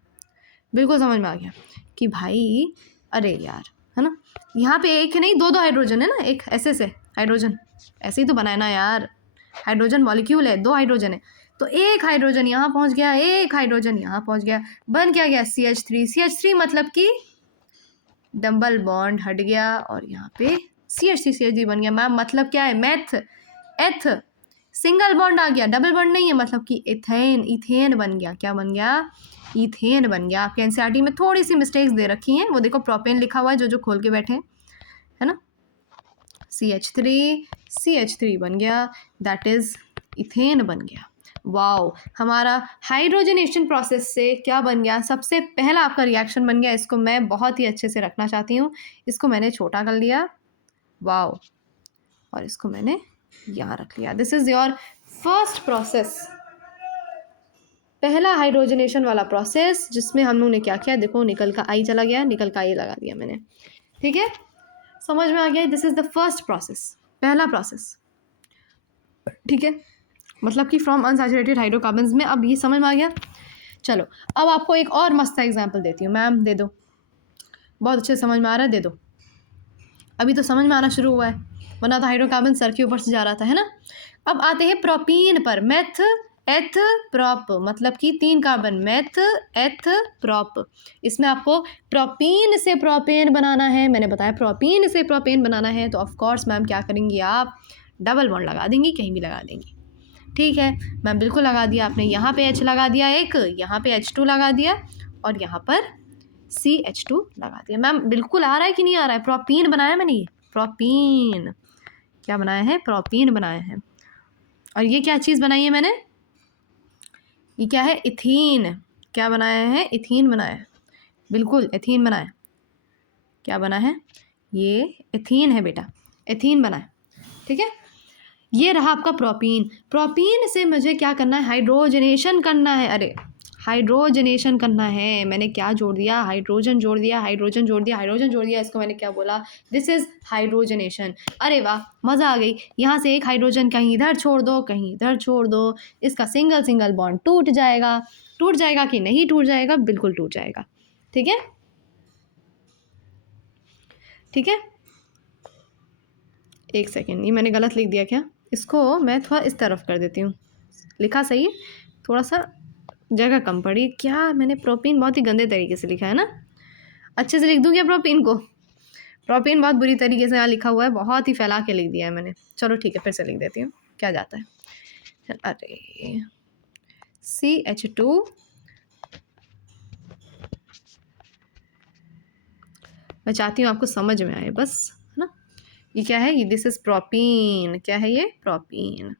बिल्कुल समझ में आ गया कि भाई, अरे यार, है ना, यहाँ पे एक नहीं 2 हाइड्रोजन है ना, एक ऐसे से हाइड्रोजन, ऐसे ही तो बनाए ना यार, हाइड्रोजन मॉलिक्यूल है, 2 हाइड्रोजन है, तो एक हाइड्रोजन यहाँ पहुँच गया, एक हाइड्रोजन यहाँ पहुँच गया, बन क्या गया? CH3 मतलब कि डबल बॉन्ड हट गया, और यहाँ पे CH3 बन गया। मैम मतलब क्या है? मैथ एथ, सिंगल बॉन्ड आ गया, डबल बॉन्ड नहीं है, मतलब कि इथेन, इथेन बन गया। क्या बन गया? इथेन बन गया। आपके एनसीईआरटी में थोड़ी सी मिस्टेक्स दे रखी हैं, वो देखो प्रोपेन लिखा हुआ है, जो खोल के बैठे हैं, है ना। CH3 बन गया, दैट इज इथेन बन गया। वाओ, हमारा हाइड्रोजनेशन प्रोसेस से क्या बन गया? सबसे पहला आपका रिएक्शन बन गया। इसको मैं बहुत ही अच्छे से रखना चाहती हूँ, इसको मैंने छोटा कर लिया, वाओ, और इसको मैंने यहाँ रख लिया। This is your first process, पहला हाइड्रोजनेशन वाला प्रोसेस, जिसमें हम लोगों ने क्या किया, देखो निकल का आई चला गया, निकल का आई लगा दिया मैंने। ठीक है, समझ में आ गया? This is the first process, पहला प्रोसेस। ठीक है, मतलब कि फ्रॉम अनसैचुरेटेड हाइड्रोकार्बन्स में। अब ये समझ में आ गया। चलो अब आपको एक और मस्त एग्जाम्पल देती हूँ। मैम दे दो, बहुत अच्छे समझ में आ रहा है, दे दो। अभी तो समझ में आना शुरू हुआ है, वरना तो हाइड्रोकार्बन सर के ऊपर से जा रहा था, है ना। अब आते हैं प्रोपीन पर। मेथ एथ प्रॉप, मतलब कि 3 कार्बन, मेथ एथ प्रॉप। इसमें आपको प्रोपीन से प्रोपेन बनाना है। मैंने बताया प्रोपीन से प्रोपेन बनाना है, तो ऑफ कोर्स मैम क्या करेंगी, आप डबल बॉन्ड लगा देंगी, कहीं भी लगा देंगी। ठीक है मैम, बिल्कुल लगा दिया आपने। यहाँ पे H लगा दिया एक, यहाँ पे H2 लगा दिया, और यहाँ पर CH2 लगा दिया। मैम बिल्कुल आ रहा है कि नहीं आ रहा है? प्रोपीन बनाया मैंने, ये प्रोपीन क्या बनाया है? प्रोपीन बनाया है। और ये क्या चीज़ बनाई है मैंने? ये क्या है? इथीन। क्या बनाया है? इथीन बनाया है, बिल्कुल एथीन बनाया। क्या बना है? ये एथीन है बेटा, एथीन बना है। ठीक है, ये रहा आपका प्रोपीन। प्रोपीन से मुझे क्या करना है? हाइड्रोजनेशन करना है। अरे हाइड्रोजनेशन करना है, मैंने क्या जोड़ दिया? हाइड्रोजन जोड़ दिया, हाइड्रोजन जोड़ दिया, हाइड्रोजन जोड़ दिया। इसको मैंने क्या बोला? This is hydrogenation. अरे वाह, मज़ा आ गई। यहाँ से एक हाइड्रोजन कहीं इधर छोड़ दो, कहीं इधर छोड़ दो, इसका सिंगल सिंगल बॉन्ड टूट जाएगा। टूट जाएगा कि नहीं टूट जाएगा? बिल्कुल टूट जाएगा। ठीक है, ठीक है, एक सेकेंड, ये मैंने गलत लिख दिया क्या? इसको मैं थोड़ा इस तरफ कर देती हूँ, लिखा सही है, थोड़ा सा जगह कम पड़ी। क्या मैंने प्रोपीन बहुत ही गंदे तरीके से लिखा है ना, अच्छे से लिख दूँ क्या प्रोपीन को? प्रोपीन बहुत बुरी तरीके से यहाँ लिखा हुआ है, बहुत ही फैला के लिख दिया है मैंने। चलो ठीक है, फिर से लिख देती हूँ, क्या जाता है। अरे CH2 मैं चाहती हूँ आपको समझ में आए बस, है ना। ये क्या है, ये दिस इज प्रोपीन। क्या है ये, प्रोपीन,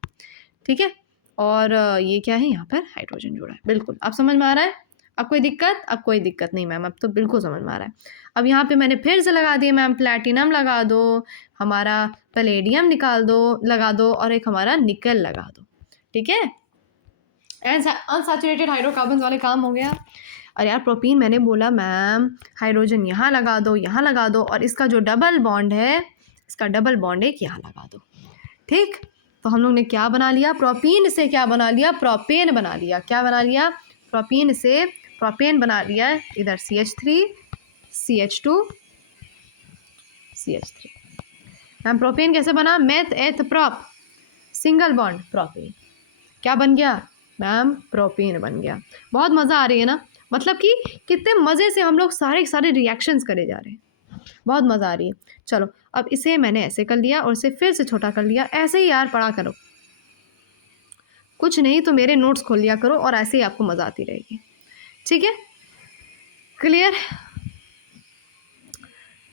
ठीक है। और ये क्या है, यहाँ पर हाइड्रोजन जुड़ा है। बिल्कुल, अब समझ में आ रहा है। अब कोई दिक्कत, अब कोई दिक्कत नहीं मैम, अब तो बिल्कुल समझ में आ रहा है। अब यहाँ पे मैंने फिर से लगा दिया मैम, प्लैटिनम लगा दो, हमारा पैलेडियम निकाल दो, लगा दो, और एक हमारा निकल लगा दो, ठीक है। अनसैचुरेटेड हाइड्रोकार्बन वाले काम हो गया। और यार प्रोपीन मैंने बोला मैम हाइड्रोजन यहाँ लगा दो, यहाँ लगा दो, और इसका जो डबल बॉन्ड है, इसका डबल बॉन्ड एक यहाँ लगा दो, ठीक। तो हम लोग ने क्या बना लिया, प्रोपीन से क्या बना लिया, प्रोपेन बना लिया। क्या बना लिया, प्रोपीन से प्रोपेन बना लिया। इधर CH3 CH2 CH3। Ma'am propane कैसे बना, meth eth prop, single bond propane, क्या बन गया मैम, प्रोपेन बन गया। बहुत मज़ा आ रही है ना, मतलब कि कितने मज़े से हम लोग सारे रिएक्शंस करे जा रहे हैं, बहुत मज़ा आ रही है। चलो अब इसे मैंने ऐसे कर लिया और इसे फिर से छोटा कर लिया। ऐसे ही यार पढ़ा करो, कुछ नहीं तो मेरे नोट्स खोल लिया करो और ऐसे ही आपको मज़ा आती रहेगी, ठीक है, क्लियर।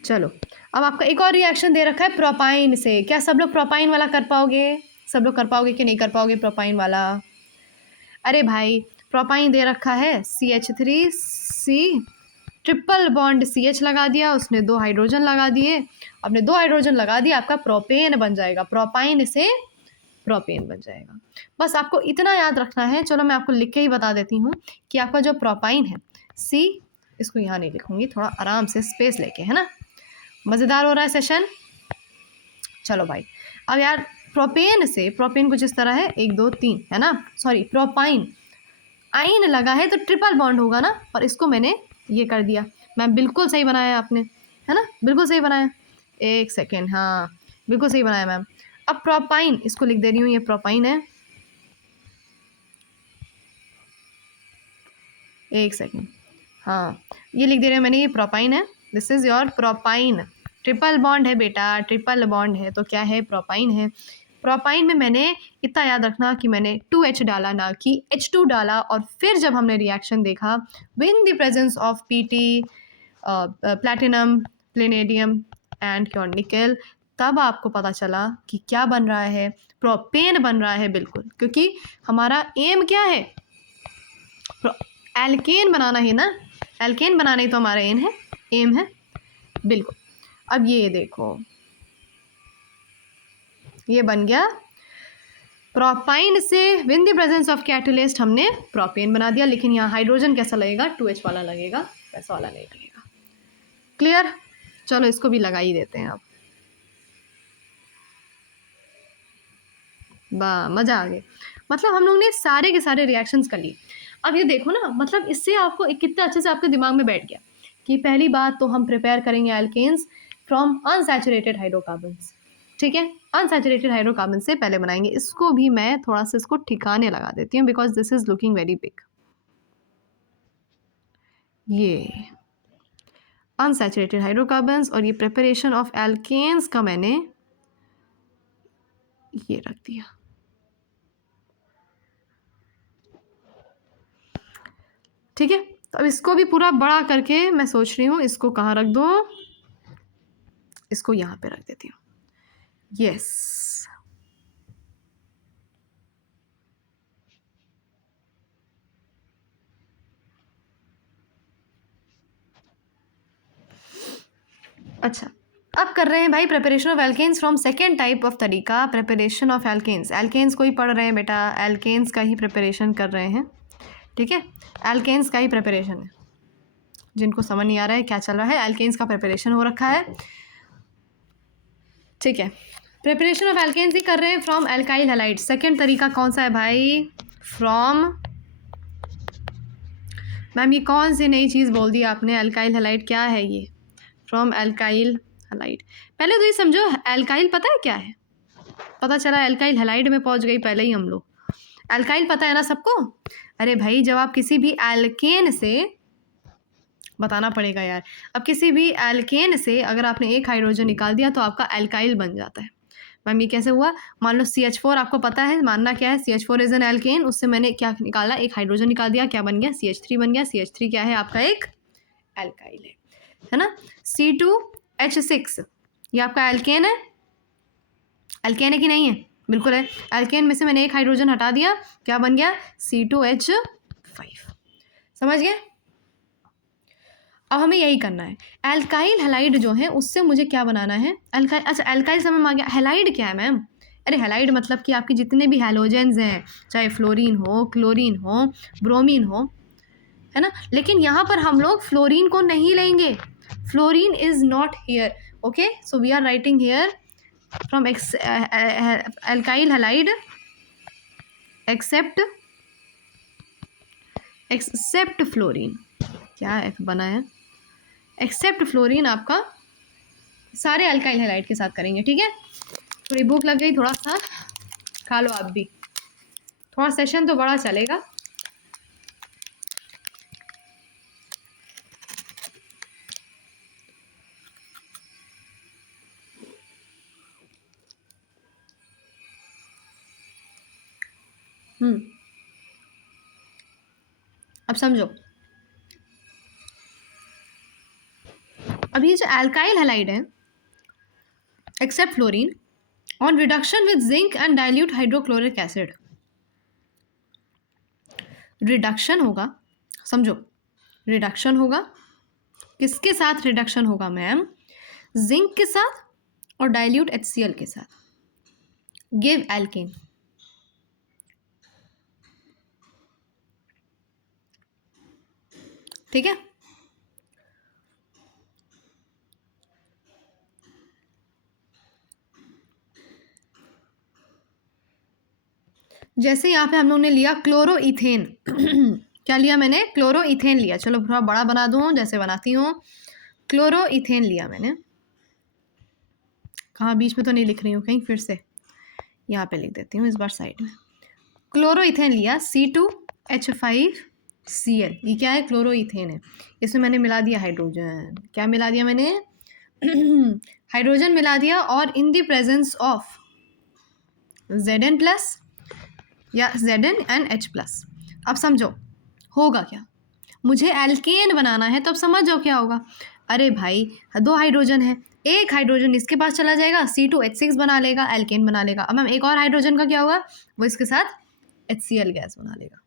चलो अब आपका एक और रिएक्शन दे रखा है प्रोपाइन से। क्या सब लोग प्रोपाइन वाला कर पाओगे, सब लोग कर पाओगे कि नहीं कर पाओगे प्रोपाइन वाला। अरे भाई प्रोपाइन दे रखा है CH3C, ट्रिपल बॉन्ड CH लगा दिया, उसने 2 हाइड्रोजन लगा दिए, आपने 2 हाइड्रोजन लगा दिया, आपका प्रोपेन बन जाएगा, प्रोपाइन से प्रोपेन बन जाएगा। बस आपको इतना याद रखना है। चलो मैं आपको लिख के ही बता देती हूँ कि आपका जो प्रोपाइन है C, इसको यहाँ नहीं लिखूँगी, थोड़ा आराम से स्पेस लेके, है ना। मज़ेदार हो रहा है सेशन। चलो भाई अब यार प्रोपेन से, प्रोपेन कुछ इस तरह है 1 2 3, है ना, सॉरी प्रोपाइन, आइन लगा है तो ट्रिपल बॉन्ड होगा ना, और इसको मैंने ये कर दिया। मैम बिल्कुल सही बनाया आपने, है ना, बिल्कुल सही बनाया। एक सेकेंड, हाँ बिल्कुल सही बनाया मैम। अब प्रोपाइन इसको लिख दे रही हूँ, ये प्रोपाइन है, एक सेकेंड, हाँ ये लिख दे रही हूँ मैंने, ये प्रोपाइन है, this is your propyne. Triple bond है बेटा, ट्रिपल बॉन्ड है तो क्या है, प्रोपाइन है। प्रोपाइन में मैंने इतना याद रखना कि मैंने 2H डाला, ना कि H2 डाला। और फिर जब हमने रिएक्शन देखा in the presence of PT, platinum, palladium and your nickel, तब आपको पता चला कि क्या बन रहा है, प्रोपेन बन रहा है। बिल्कुल, क्योंकि हमारा एम क्या है, एल्केन बनाना है ना, एल्केन बनाना ही तो हमारा एम है। बिल्कुल, अब ये देखो ये बन गया प्रोपाइन से win the presence of catalyst हमने प्रोपेन बना दिया। लेकिन यहाँ हाइड्रोजन कैसा लगेगा, 2H वाला लगेगा, वैसा वाला नहीं लगेगा। क्लियर, चलो इसको भी लगा ही देते हैं अब। वाह मज़ा आ गया, मतलब हम लोग ने सारे के सारे रिएक्शंस कर लिए। अब ये देखो ना, मतलब इससे आपको कितना अच्छे से आपके दिमाग में बैठ गया कि पहली बात तो हम प्रिपेयर करेंगे एल्केन्स फ्रॉम अनसैचुरेटेड हाइड्रोकार्बन्स, ठीक है। अनसैचुरेटेड हाइड्रोकार्बन से पहले बनाएंगे। इसको भी मैं थोड़ा सा इसको ठिकाने लगा देती हूँ because this is looking very big. ये अनसैचुरेटेड हाइड्रोकार्बन्स और ये प्रिपरेशन ऑफ एल्केन्स का मैंने ये रख दिया, ठीक है। तो अब इसको भी पूरा बड़ा करके मैं सोच रही हूँ इसको कहाँ रख दूँ, इसको यहाँ पे रख देती हूँ। यस, अच्छा अब कर रहे हैं भाई preparation of alkanes from second type of तरीका, प्रिपरेशन ऑफ एल्केन्स। एल्केन्स को ही पढ़ रहे हैं बेटा, एल्केन्स का ही प्रिपरेशन कर रहे हैं, ठीक है। एल्केन्स का ही प्रिपरेशन है, जिनको समझ नहीं आ रहा है क्या चल रहा है, एल्केन्स का प्रिपरेशन हो रखा है, ठीक है। प्रिपरेशन ऑफ एल्केन्स ही कर रहे हैं फ्रॉम एल्काइल हैलाइड। सेकेंड तरीका कौन सा है भाई, फ्रॉम, मैम ये कौन सी नई चीज़ बोल दी आपने, एल्काइल हैलाइड क्या है ये, फ्रॉम एल्काइल हैलाइड। पहले तो ये समझो एल्काइल पता है क्या है, पता चला एल्काइल हैलाइड में पहुंच गई पहले ही हम लोग। एल्काइल पता है ना सबको। अरे भाई जब आप किसी भी एल्केन से, बताना पड़ेगा यार, अब किसी भी एल्केन से अगर आपने एक हाइड्रोजन निकाल दिया तो आपका एल्काइल बन जाता है। मैम ये कैसे हुआ? मान लो CH4 आपको पता है, मानना क्या है, CH4 इज एन एल्केन, उससे मैंने क्या निकाला, एक हाइड्रोजन निकाल दिया, क्या बन गया, CH3 बन गया। CH3 क्या है आपका? एक एल्काइल है ना। C2H6 ये आपका एल्केन है, एल्केन है कि नहीं है? बिल्कुल है। एल्केन में से मैंने एक हाइड्रोजन हटा दिया, क्या बन गया? C2H5। समझ गए? अब हमें यही करना है। एल्काइल हैलाइड जो है उससे मुझे क्या बनाना है? एल्काइल, अच्छा एल्काइल समझ में आ गया। हैलाइड क्या है मैम? अरे हैलाइड मतलब कि आपके जितने भी हैलोजेंस हैं, चाहे फ्लोरीन हो, क्लोरीन हो, ब्रोमीन हो, है ना। लेकिन यहाँ पर हम लोग फ्लोरीन को नहीं लेंगे, fluorine is not here. Okay, so we are writing here from alkyl halide except fluorine. क्या F बना है? एक्सेप्ट फ्लोरीन आपका सारे अल्काइल हैलाइड के साथ करेंगे, ठीक है। थोड़ी भूख लग गई, थोड़ा सा खा लो आप भी, थोड़ा सेशन तो बड़ा चलेगा। अब समझो, अब ये जो अल्काइल हैलाइड है except fluorine on reduction with zinc and dilute hydrochloric acid, reduction होगा, समझो, रिडक्शन होगा, किसके साथ रिडक्शन होगा मैम? जिंक के साथ और डाइल्यूट HCl के साथ, गिव एल्केन। ठीक है, जैसे यहाँ पे हम लोग ने लिया क्लोरोइथेन क्या लिया मैंने? क्लोरोइथेन लिया। चलो थोड़ा बड़ा बना दूँ जैसे बनाती हूँ। क्लोरोइथेन लिया मैंने, कहाँ बीच में तो नहीं लिख रही हूँ कहीं, फिर से यहाँ पे लिख देती हूँ इस बार साइड में। क्लोरोइथेन लिया C2H5Cl, ये क्या है? क्लोरोइथेन है। इसमें मैंने मिला दिया हाइड्रोजन, क्या मिला दिया मैंने? हाइड्रोजन मिला दिया, और इन द प्रेजेंस ऑफ Zn+ या Zn and H+। अब समझो होगा क्या, मुझे एल्केन बनाना है, तो अब समझ जाओ क्या होगा। अरे भाई 2 हाइड्रोजन है, एक हाइड्रोजन इसके पास चला जाएगा, C2H6 बना लेगा, एल्केन बना लेगा। अब मैम एक और हाइड्रोजन का क्या होगा? वो इसके साथ HCl गैस बना लेगा।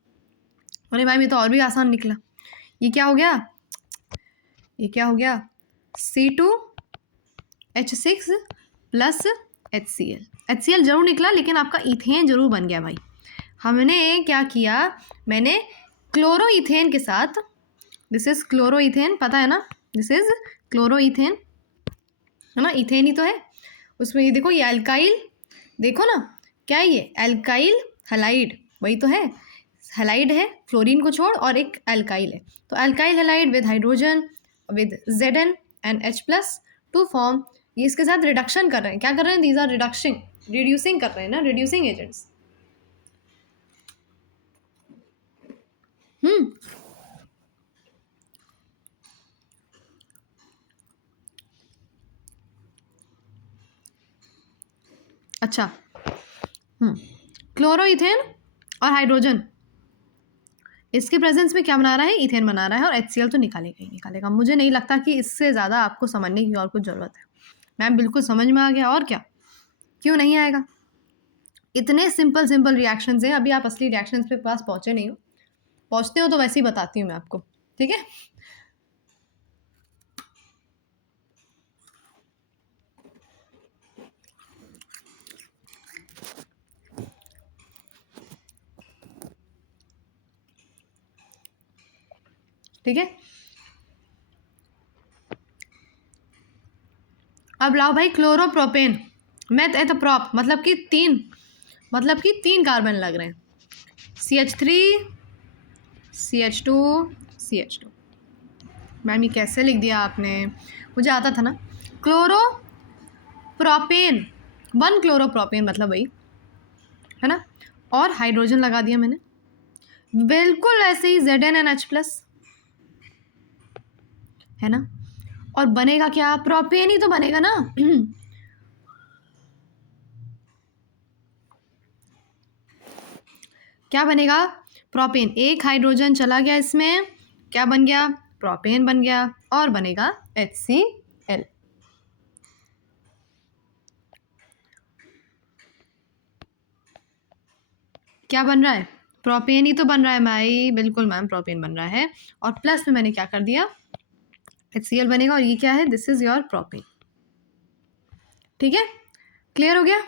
अरे मैम ये तो और भी आसान निकला। ये क्या हो गया? ये क्या हो गया? C2H6 plus HCl। HCl जरूर निकला, लेकिन आपका इथेन जरूर बन गया भाई। हमने क्या किया, मैंने क्लोरोइथेन के साथ, दिस इज क्लोरोइथेन, पता है ना, दिस इज क्लोरोइथेन, है ना, इथेन ही तो है। उसमें ये देखो, ये अल्काइल, देखो ना क्या है ये? अल्काइल हैलाइड, वही तो है, हैलाइड है फ्लोरीन को छोड़, और एक अल्काइल है। तो alkyl halide with hydrogen with Zn and H+ to form, ये इसके साथ रिडक्शन कर रहे हैं। क्या कर रहे हैं? दीज आर रिड्यूसिंग कर रहे हैं ना, रिड्यूसिंग एजेंट्स। अच्छा, क्लोरोइथेन और हाइड्रोजन, इसके प्रेजेंस में क्या बना रहा है? इथेन बना रहा है, और HCl तो निकालेगा ही निकालेगा। मुझे नहीं लगता कि इससे ज़्यादा आपको समझने की और कुछ ज़रूरत है। मैम बिल्कुल समझ में आ गया, और क्या, क्यों नहीं आएगा? इतने सिंपल रिएक्शंस हैं। अभी आप असली रिएक्शंस पे पास पहुँचे नहीं हो, पहुँचते हो तो वैसे ही बताती हूँ मैं आपको, ठीक है। ठीक है, अब लाओ भाई क्लोरोप्रोपेन, मैं तो प्रॉप मतलब कि 3 कार्बन लग रहे हैं, CH3 CH2 CH2। मैम ये कैसे लिख दिया आपने? मुझे आता था ना। क्लोरोप्रोपेन, 1 क्लोरोप्रोपेन मतलब वही है ना, और हाइड्रोजन लगा दिया मैंने, बिल्कुल ऐसे ही Zn and H+ है ना। और बनेगा क्या? प्रोपेन ही तो बनेगा ना क्या बनेगा? प्रोपेन। एक हाइड्रोजन चला गया इसमें, क्या बन गया? प्रोपेन बन गया और बनेगा HCl। क्या बन रहा है? प्रोपेन ही तो बन रहा है भाई, बिल्कुल मैम प्रोपेन बन रहा है। और प्लस में मैंने क्या कर दिया? HCl बनेगा और ये क्या है? This is your propane. ठीक है, क्लियर हो गया?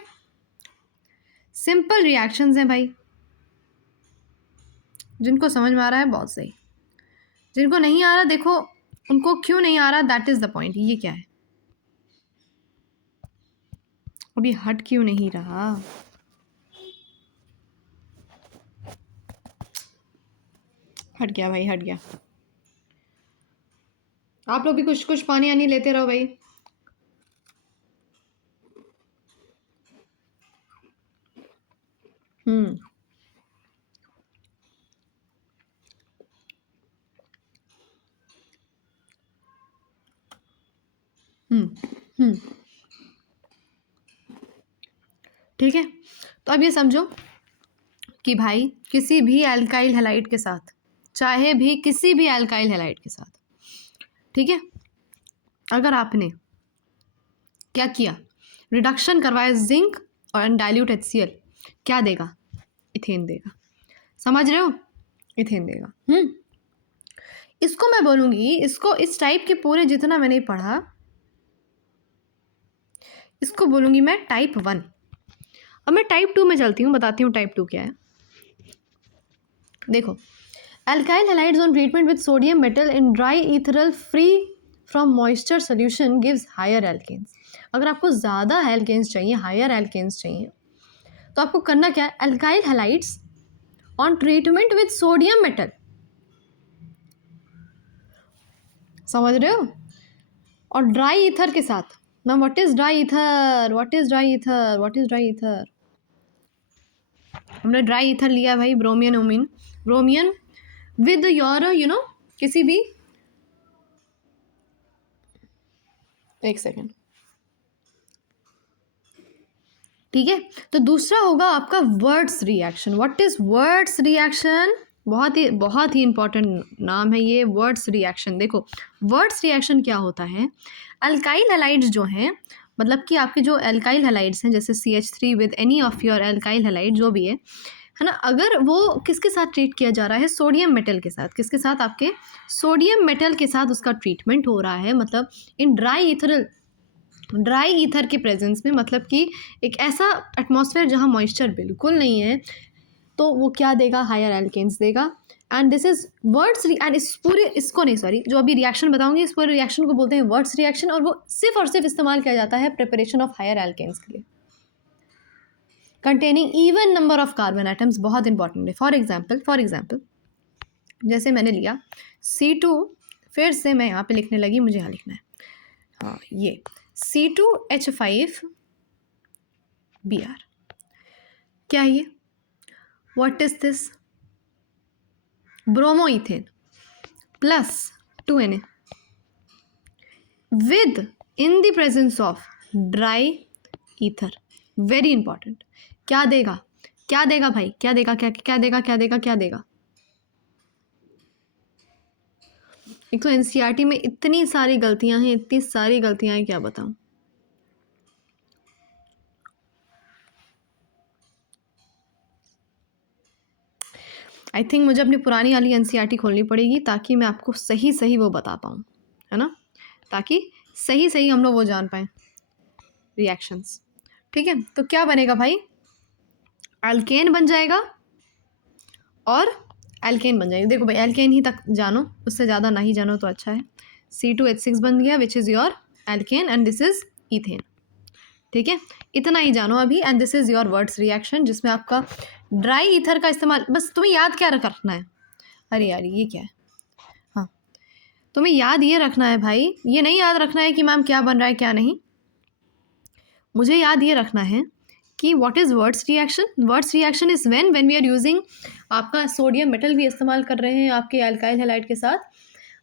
सिंपल रिएक्शंस हैं भाई, जिनको समझ में आ रहा है बहुत सही, जिनको नहीं आ रहा देखो उनको क्यों नहीं आ रहा, दैट इज द पॉइंट। ये क्या है? अभी हट क्यों नहीं रहा? हट गया भाई, हट गया। आप लोग भी कुछ कुछ पानी आनी लेते रहो भाई। हम्म हम्म ठीक है, तो अब ये समझो कि भाई किसी भी एल्काइल हैलाइड के साथ, चाहे भी किसी भी एल्काइल हैलाइड के साथ, ठीक है, अगर आपने क्या किया? रिडक्शन करवाया जिंक और अनडाइल्यूट HCl, क्या देगा? इथेन देगा। समझ रहे हो? इथेन देगा। इसको मैं बोलूँगी, इसको इस टाइप के पूरे जितना मैंने पढ़ा, इसको बोलूँगी मैं टाइप 1। अब मैं टाइप 2 में चलती हूँ, बताती हूँ टाइप 2 क्या है। देखो, alkyl halides on treatment with sodium metal in dry ethereal free from moisture solution gives higher alkanes। अगर आपको ज़्यादा alkanes चाहिए, हायर alkanes चाहिए, तो आपको करना क्या है? alkyl halides on treatment with sodium metal, समझ रहे हो? और ड्राई ईथर के साथ। Ma'am what is dry ether? What is dry ether? What is dry ether? हमने ड्राई ईथर लिया भाई, ब्रोमियन ओमिन, ब्रोमियन विद योर किसी भी, एक सेकेंड, ठीक है। तो दूसरा होगा आपका words reaction. What is words reaction? बहुत ही इंपॉर्टेंट नाम है ये, वर्ड्स रिएक्शन। देखो, वर्ड्स रिएक्शन क्या होता है? अल्काइल हैलाइड्स जो हैं, मतलब कि आपके जो अल्काइल हैलाइड्स हैं, जैसे CH3 with any of your alkyl halide जो भी है ना, अगर वो किसके साथ ट्रीट किया जा रहा है? सोडियम मेटल के साथ। किसके साथ? आपके सोडियम मेटल के साथ उसका ट्रीटमेंट हो रहा है, मतलब इन ड्राई ईथर के प्रेजेंस में, मतलब कि एक ऐसा एटमॉस्फेयर जहाँ मॉइस्चर बिल्कुल नहीं है, तो वो क्या देगा? हायर एल्केन्स देगा। And this is words. And इसको नहीं, सॉरी, जो अभी रिएक्शन बताऊंगी इस पूरे रिएक्शन को बोलते हैं वर्ड्स रिएक्शन, और वो सिर्फ और सिर्फ इस्तेमाल किया जाता है प्रिपरेशन ऑफ हायर एल्केन्स के लिए, containing even number of carbon atoms. बहुत इंपॉर्टेंट है। फॉर एग्जाम्पल जैसे मैंने लिया C2, फिर से मैं यहाँ पे लिखने लगी, मुझे यहाँ लिखना है, हाँ, ये C2H5Br, क्या है ये? What is this? Bromoethane plus 2Na with in the presence of dry ether. Very important. क्या देगा? क्या देगा भाई? क्या देगा? क्या देगा? क्या देगा? क्या देगा? एक तो NCERT में इतनी सारी गलतियां हैं, इतनी सारी गलतियां हैं, क्या बताऊं। आई थिंक मुझे अपनी पुरानी वाली NCERT खोलनी पड़ेगी, ताकि मैं आपको सही सही वो बता पाऊँ, है ना, ताकि सही सही हम लोग वो जान पाएँ रिएक्शंस। ठीक है, तो क्या बनेगा भाई? अल्केन बन जाएगा और एल्केन बन जाएगी। देखो भाई, एल्केन ही तक जानो, उससे ज़्यादा ना ही जानो तो अच्छा है। C2H6 बन गया, which is your alkane, and this is ethane. ठीक है, इतना ही जानो अभी। And this is your Wurtz reaction, जिसमें आपका ड्राई ईथर का इस्तेमाल, बस तुम्हें याद क्या रखना है? अरे यार, ये क्या है? हाँ, तुम्हें याद ये रखना है भाई, ये नहीं याद रखना है कि मैम क्या बन रहा है क्या नहीं। मुझे याद ये रखना है कि what is Wurtz reaction? Wurtz reaction is when we are using, आपका सोडियम मेटल भी इस्तेमाल कर रहे हैं आपके अल्काइल हैलाइड के साथ,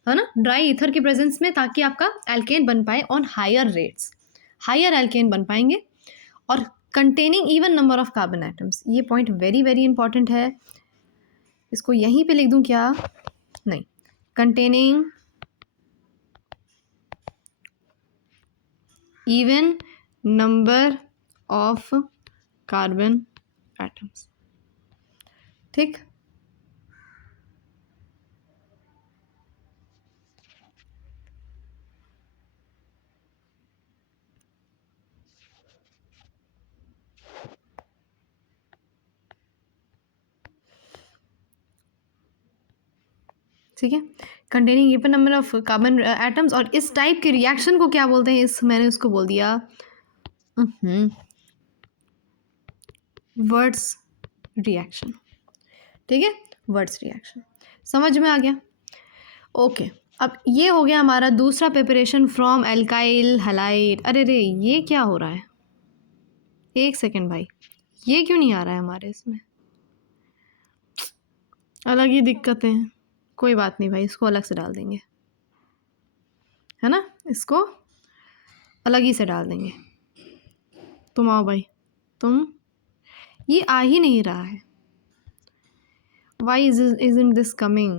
है ना, ड्राई ईथर के प्रेजेंस में, ताकि आपका एल्केन बन पाए on higher rates, higher alkane बन पाएंगे, और containing even number of carbon atoms. ये पॉइंट वेरी वेरी इंपॉर्टेंट है। इसको यहीं पे लिख दूं क्या? नहीं, containing even number of carbon atoms. ठीक, ठीक है, containing even number of carbon atoms. और इस टाइप के रिएक्शन को क्या बोलते हैं? इस मैंने उसको बोल दिया वर्ड्स रिएक्शन। ठीक है, वर्ड्स रिएक्शन समझ में आ गया? ओके, अब ये हो गया हमारा दूसरा प्रिपरेशन फ्रॉम एल्काइल हैलाइड। अरे रे, ये क्या हो रहा है? एक सेकेंड भाई, ये क्यों नहीं आ रहा है हमारे इसमें? अलग ही दिक्कतें हैं। कोई बात नहीं भाई, इसको अलग से डाल देंगे, है ना? इसको अलग ही से डाल देंगे। तुम आओ भाई, तुम, ये आ ही नहीं रहा है। Y isn't this coming?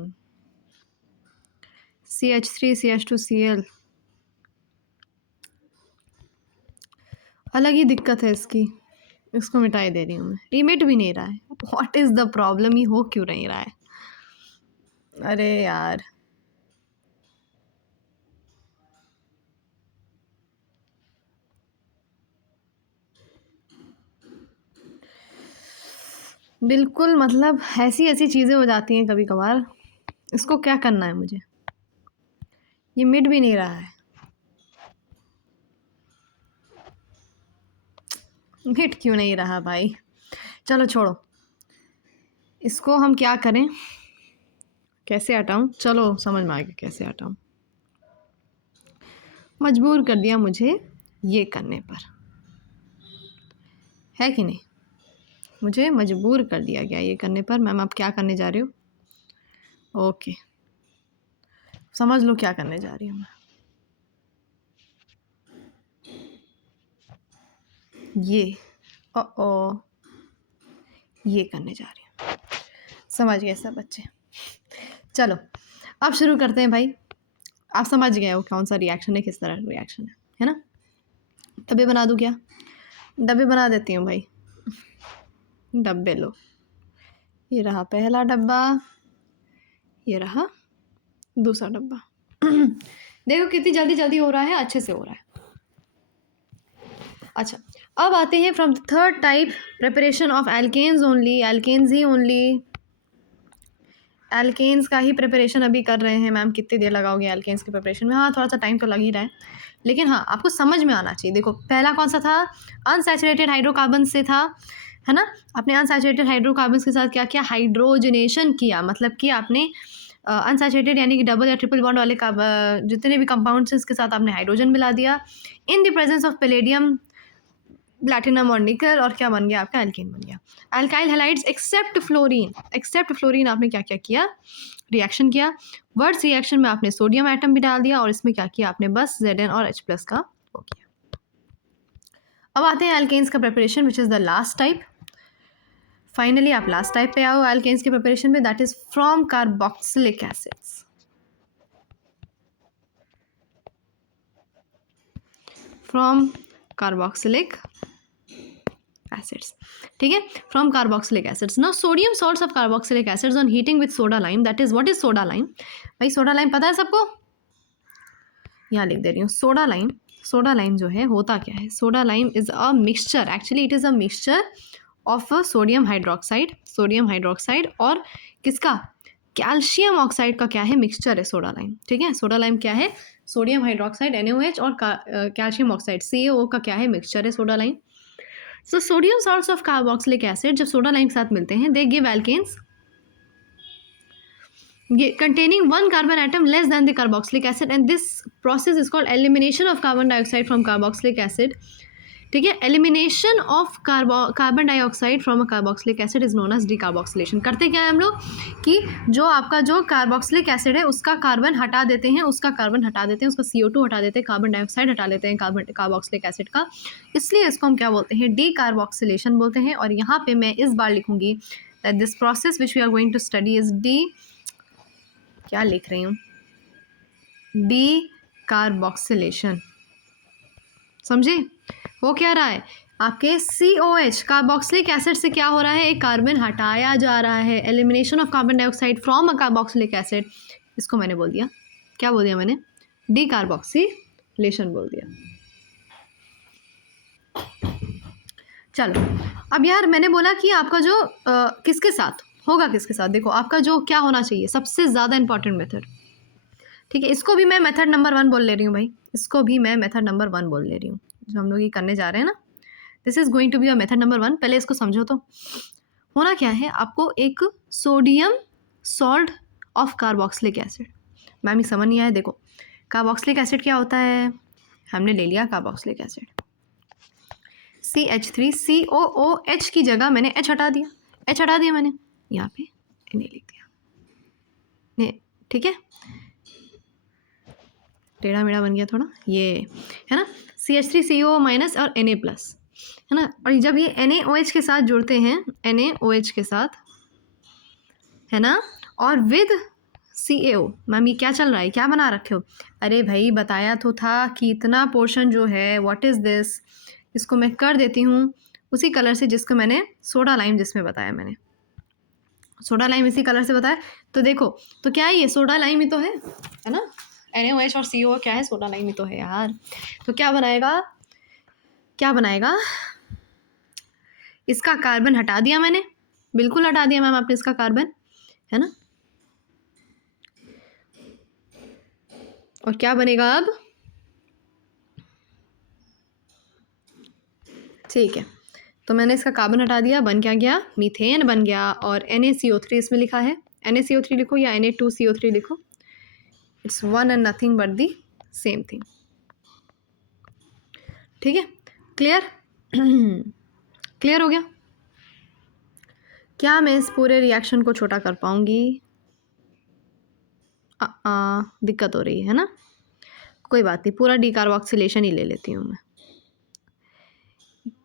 CH3 CH2 Cl, अलग ही दिक्कत है इसकी। इसको मिटाई दे रही हूँ मैं, रिमिट भी नहीं रहा है। What is the problem? ये हो क्यों नहीं रहा है? अरे यार, बिल्कुल, मतलब ऐसी ऐसी चीज़ें हो जाती हैं कभी कभार। इसको क्या करना है मुझे? ये मिट भी नहीं रहा है। मिट क्यों नहीं रहा भाई? चलो छोड़ो, इसको हम क्या करें, कैसे हटाऊं? चलो समझ में आ गया कैसे हटाऊं। मजबूर कर दिया मुझे ये करने पर, है कि नहीं? मुझे मजबूर कर दिया गया ये करने पर। मैम आप क्या करने जा रहे हो? ओके, समझ लो क्या करने जा रही हूँ मैं। ये ओ ये करने जा रही हूँ। समझ गए सब बच्चे? चलो अब शुरू करते हैं भाई। आप समझ गए हो कौन सा रिएक्शन है, किस तरह का रिएक्शन है ना? डब्बे बना दूँ क्या? डब्बे बना देती हूँ भाई। डब्बे लो, ये रहा पहला डब्बा, ये रहा दूसरा डब्बा। देखो कितनी जल्दी जल्दी हो रहा है, अच्छे से हो रहा है। अच्छा, अब आते हैं from the third type, preparation of alkanes only. Alkanes ही ओनली, एल्केन्स का ही प्रिपरेशन अभी कर रहे हैं। मैम कितनी देर लगाओगे एल्केन्स के प्रिपरेशन में? हाँ, थोड़ा सा टाइम तो लग ही रहा है, लेकिन हाँ आपको समझ में आना चाहिए। देखो पहला कौन सा था? अनसैचुरेटेड हाइड्रोकार्बन से था, है ना? आपने अनसैचुरेटेड हाइड्रोकार्बन के साथ क्या किया? हाइड्रोजनेशन किया, मतलब कि आपने अनसैचुरेटेड यानी कि डबल या ट्रिपल बॉन्ड वाले जितने भी कंपाउंड्स हैं इसके साथ आपने हाइड्रोजन मिला दिया इन the presence of palladium, platinum और निकल, और क्या बन गया आपका? एल्केन बन गया। Alkyl halides except fluorine, except fluorine आपने क्या क्या किया? रिएक्शन किया। वर्ड्स रिएक्शन में आपने सोडियम एटम भी डाल दिया और इसमें क्या किया आपने? बस Zn और H+ का वो किया। अब आते हैं एल्केन्स का preparation which is the last type. Finally आप लास्ट टाइप पे आओ एल्केन्स के प्रिपरेशन में, that is from carboxylic acids. From carboxylic acids, ठीक है, from carboxylic acids. Now sodium salts of carboxylic acids on heating with soda lime, that is what is soda lime? भाई soda lime पता है सबको? यहाँ लिख दे रही हूँ सोडा लाइम। सोडा लाइम जो है होता क्या है? Soda lime is a mixture, actually it is a mixture of sodium hydroxide और किसका? कैल्शियम ऑक्साइड का क्या है? मिक्सचर है सोडा लाइम, ठीक है। सोडा लाइम क्या है? सोडियम हाइड्रोक्साइड NaOH और कैल्शियम ऑक्साइड CaO का क्या है? मिक्सचर है soda lime. So sodium salts of carboxylic acid जब सोडा लाइम के साथ मिलते हैं, they give alkanes containing one carbon atom less than the carboxylic acid, and this process is called elimination of carbon dioxide from carboxylic acid, ठीक है। Elimination of carbon dioxide from a carboxylic acid is known as decarboxylation. करते क्या है हम लोग कि जो आपका जो कार्बोक्सिलिक एसिड है उसका कार्बन हटा देते हैं, उसका CO2 हटा देते हैं, कार्बन डाइऑक्साइड हटा देते हैं कार्बोक्सिलिक एसिड का, इसलिए इसको हम क्या बोलते हैं? डिकार्बोक्सिलेशन बोलते हैं। और यहाँ पे मैं इस बार लिखूंगी that this process which we are going to study is क्या लिख रही हूँ, डीकार्बोक्सिलेशन। समझे? वो क्या रहा है आपके COH कार्बोक्सिलिक एसिड से क्या हो रहा है, एक कार्बन हटाया जा रहा है, elimination of carbon dioxide from a carboxylic acid. इसको मैंने बोल दिया, क्या बोल दिया मैंने, डीकार्बोक्सिलेशन बोल दिया। चलो अब यार मैंने बोला कि आपका जो किसके साथ होगा, किसके साथ, देखो आपका जो क्या होना चाहिए सबसे ज़्यादा इंपॉर्टेंट मेथड, ठीक है, इसको भी मैं मेथड नंबर 1 बोल ले रही हूँ भाई, इसको भी मैं मेथड नंबर 1 बोल ले रही हूँ, जो हम लोग ये करने जा रहे हैं ना, this is going to be a method number 1। पहले इसको समझो। तो होना क्या है, आपको एक sodium salt of carboxylic acid, ma'am ये समझ नहीं आया, देखो कार्बोक्सिलिक एसिड क्या होता है, हमने ले लिया कार्बोक्सिलिक एसिड CH3, COOH की जगह मैंने H हटा दिया, H हटा दिया मैंने, यहाँ पे Na लिख दिया, ने ठीक है, टेढ़ा मेढ़ा बन गया थोड़ा, ये है ना, CH3CO माइनस और Na प्लस, है ना, और जब ये NaOH के साथ जुड़ते हैं, NaOH के साथ, है ना, और विद CaO, मैम ये क्या चल रहा है, क्या बना रखे हो, अरे भाई बताया तो था कि इतना पोर्शन जो है, व्हाट इज़ दिस, इसको मैं कर देती हूँ उसी कलर से जिसको मैंने सोडा लाइम जिसमें बताया, मैंने सोडा लाइम इसी कलर से बताया। तो देखो तो क्या है, ये सोडा लाइम ही तो है ना, NaOH और CO क्या है, सोडा लाइम ही तो है यार। तो क्या बनाएगा, क्या बनाएगा, इसका कार्बन हटा दिया मैंने, बिल्कुल हटा दिया मैम आपने इसका कार्बन, है ना, और क्या बनेगा अब, ठीक है, तो मैंने इसका कार्बन हटा दिया, बन क्या गया, मीथेन बन गया, और NaCO3 इसमें लिखा है, NaCO3 लिखो या Na2CO3 लिखो, it's one and nothing but the same thing, ठीक है, क्लियर क्लियर हो गया? क्या मैं इस पूरे रिएक्शन को छोटा कर पाऊंगी? दिक्कत हो रही है ना, कोई बात नहीं, पूरा डीकार्बोक्सिलेशन ही ले लेती हूँ मैं।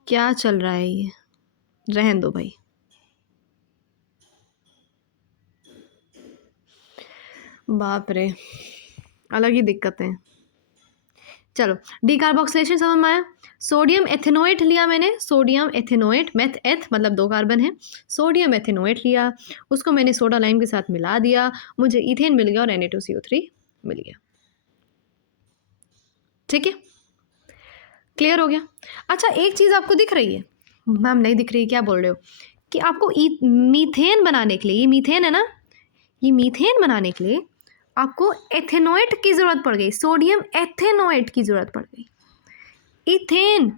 क्या चल रहा है ये, रहन दो भाई, बाप रे अलग ही दिक्कतें। चलो डीकार्बोक्सिलेशन समझ में आया। सोडियम एथेनोएट लिया मैंने, सोडियम एथेनोएट, मेथ एथ मतलब 2 कार्बन है, सोडियम एथेनोएट लिया, उसको मैंने सोडा लाइम के साथ मिला दिया, मुझे इथेन मिल गया और Na2CO3 मिल गया, ठीक है, क्लियर हो गया। अच्छा एक चीज़ आपको दिख रही है, मैम नहीं दिख रही, क्या बोल रहे हो, कि आपको मीथेन बनाने के लिए, ये मीथेन है ना, ये मीथेन बनाने के लिए आपको एथेनोएट की ज़रूरत पड़ गई, सोडियम एथेनोएट की ज़रूरत पड़ गई, इथेन।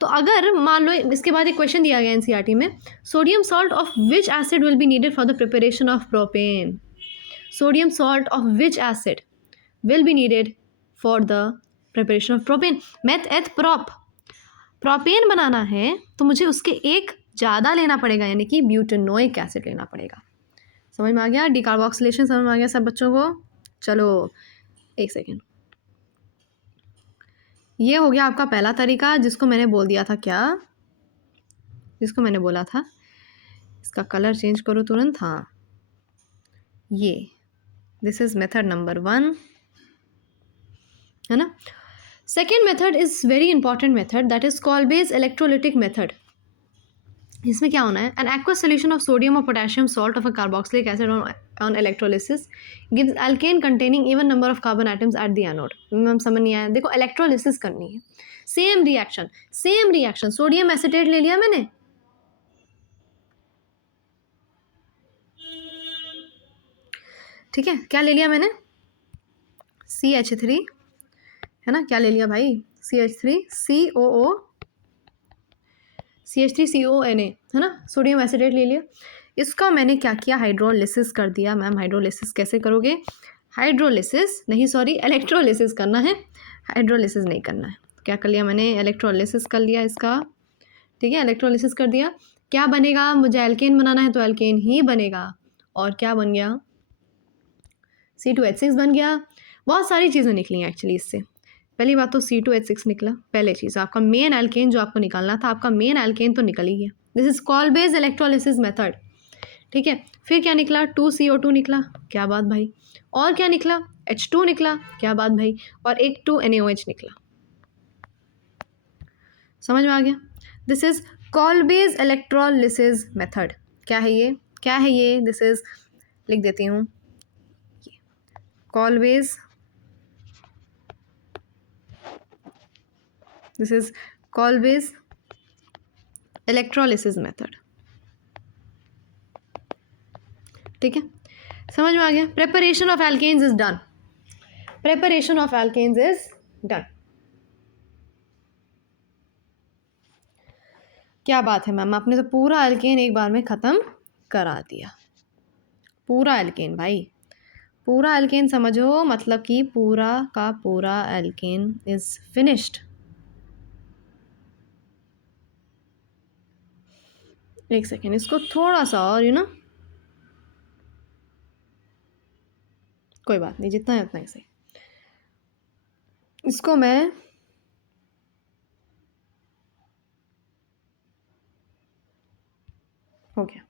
तो अगर मान लो इसके बाद एक क्वेश्चन दिया गया एनसीईआरटी में, sodium salt of which acid will be needed for the preparation of propane, sodium salt of which acid will be needed for the preparation of propane, meth eth prop, propane बनाना है तो मुझे उसके एक ज़्यादा लेना पड़ेगा, यानी कि ब्यूटेनोइक एसिड लेना पड़ेगा। समझ में आ गया, डीकार्बोक्सिलेशन समझ में आ गया सब बच्चों को? चलो एक सेकेंड, ये हो गया आपका पहला तरीका, जिसको मैंने बोल दिया था, क्या जिसको मैंने बोला था, इसका कलर चेंज करो तुरंत, हाँ ये, दिस इज मेथड नंबर 1, है ना। Second method is very important method, that is Kolbe's electrolytic method. इसमें क्या होना है, an aqueous solution of sodium और potassium salt of a carboxylic acid on electrolysis gives alkane containing even number of carbon atoms at the anode. Ma'am समझ नहीं आया, देखो electrolysis करनी है, सेम रिएक्शन, सोडियम एसिटेट ले लिया मैंने, ठीक है, क्या ले लिया मैंने, CH3, है ना, क्या ले लिया भाई, CH3COO, CH3CONA, है ना, सोडियम एसिडेट ले लिया, इसका मैंने क्या किया, हाइड्रोलिसिस कर दिया। मैम हाइड्रोलिसिस कैसे करोगे, हाइड्रोलिसिस नहीं, सॉरी इलेक्ट्रोलिसिस करना है, हाइड्रोलिसिस नहीं करना है। क्या कर लिया मैंने, इलेक्ट्रोलिसिस कर लिया इसका, ठीक है, इलेक्ट्रोलिसिस कर दिया, क्या बनेगा, मुझे एल्केन बनाना है तो एल्केन ही बनेगा, और क्या बन गया, C2H6 बन गया। बहुत सारी चीज़ें निकली हैं एक्चुअली इससे। पहली बात तो C2H6 निकला, पहले चीज़ आपका मेन एल्केन जो आपको निकालना था, आपका मेन एल्केन तो निकल ही गया। This is Kolbe's electrolysis method, ठीक है। फिर क्या निकला, 2CO2 निकला, क्या बात भाई। और क्या निकला, H2 निकला, क्या बात भाई। और एक 2NaOH निकला। समझ में आ गया। This is Kolbe's electrolysis method. क्या है ये, क्या है ये, दिस इज, लिख देती हूँ, Kolbe's, this is Kolbe's electrolysis method. ठीक है, समझ में आ गया। Preparation of alkanes is done, preparation of alkanes is done. क्या बात है मैम, आपने तो पूरा एल्केन एक बार में ख़त्म करा दिया। पूरा एल्केन भाई, पूरा एल्केन समझो, मतलब कि पूरा का पूरा एल्केन इज फिनिश्ड। एक सेकेंड, इसको थोड़ा सा और कोई बात नहीं, जितना है उतना ही सही। इसको मैं हो गया,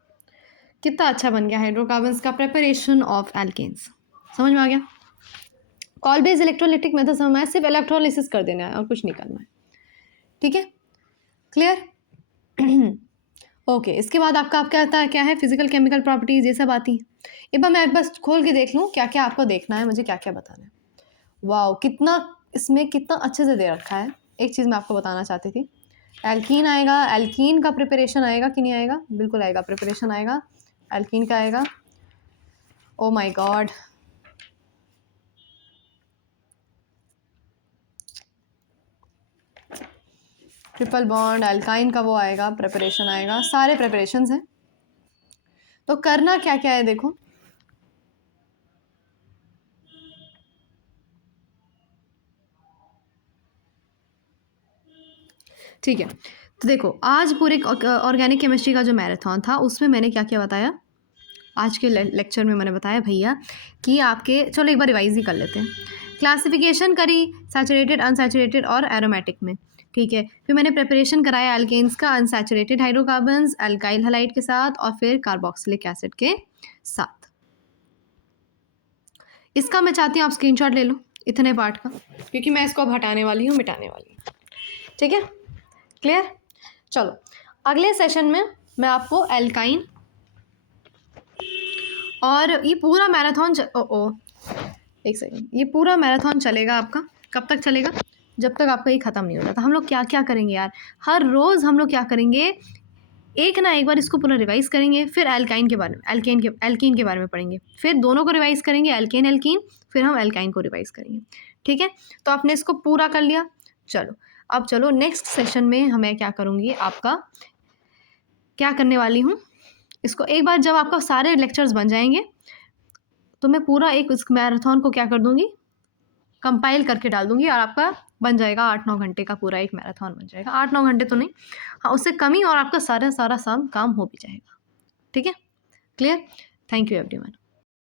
कितना अच्छा बन गया हाइड्रोकार्बन्स का प्रेपरेशन ऑफ एल्केन्स। समझ में आ गया। कॉल्बेज इलेक्ट्रोलिटिक मेथड समझ में, सिर्फ इलेक्ट्रोलिसिस कर देना है और कुछ नहीं करना है। ठीक है, क्लियर। ओके, इसके बाद आपका क्या आता है, क्या है, फिजिकल केमिकल प्रॉपर्टीज़, ये सब आती हैं। एक बार मैं बस खोल के देख लूँ क्या क्या आपको देखना है, मुझे क्या क्या बताना है। वाओ, कितना इसमें कितना अच्छे से दे रखा है। एक चीज़ मैं आपको बताना चाहती थी, एल्कीन आएगा, एल्कीन का प्रिपरेशन आएगा कि नहीं आएगा, बिल्कुल आएगा, प्रिपरेशन आएगा, एल्कीन का आएगा। Oh my God, triple bond alkyne का वो आएगा, प्रिपरेशन आएगा, सारे प्रिपरेशंस हैं। तो करना क्या क्या है देखो, ठीक है। तो देखो, आज पूरे ऑर्गेनिक केमिस्ट्री का जो मैराथन था उसमें मैंने क्या क्या बताया, आज के लेक्चर में मैंने बताया भैया कि आपके, चलो एक बार रिवाइज ही कर लेते हैं। क्लासिफिकेशन करी सैचुरेटेड, अनसैचुरेटेड और एरोमेटिक में, ठीक है। फिर मैंने प्रिपरेशन कराया अल्केन्स का, अनसैचुरेटेड हाइड्रोकार्बन्स अल्काइल हैलाइड के साथ और फिर कार्बोक्सिलिक एसिड के साथ। इसका मैं चाहती हूँ आप स्क्रीनशॉट ले लो इतने पार्ट का, क्योंकि मैं इसको अब हटाने वाली हूँ, मिटाने वाली हूँ। ठीक है, क्लियर। चलो अगले सेशन में मैं आपको एल्काइन और ये पूरा मैराथन एक सेकेंड, ये पूरा मैराथन चलेगा आपका, कब तक चलेगा, जब तक आपका ये ख़त्म नहीं होता। तो हम लोग क्या क्या करेंगे यार, हर रोज़ हम लोग क्या करेंगे, एक ना एक बार इसको पूरा रिवाइज़ करेंगे, फिर एल्काइन के बारे में, एल्कीन के बारे में पढ़ेंगे, फिर दोनों को रिवाइज़ करेंगे, एल्केन एल्कीन, फिर हम एल्काइन को रिवाइज़ करेंगे। ठीक है, तो आपने इसको पूरा कर लिया। चलो अब चलो नेक्स्ट सेशन में हमें क्या करूँगी, आपका क्या करने वाली हूँ, इसको एक बार जब आपका सारे लेक्चर्स बन जाएंगे तो मैं पूरा एक उस मैराथन को क्या कर दूँगी, कंपाइल करके डाल दूँगी और आपका बन जाएगा 8-9 घंटे का पूरा एक मैराथन बन जाएगा। 8-9 घंटे तो नहीं, हाँ उससे कम ही, और आपका सारा काम हो भी जाएगा। ठीक है, क्लियर। Thank you everyone.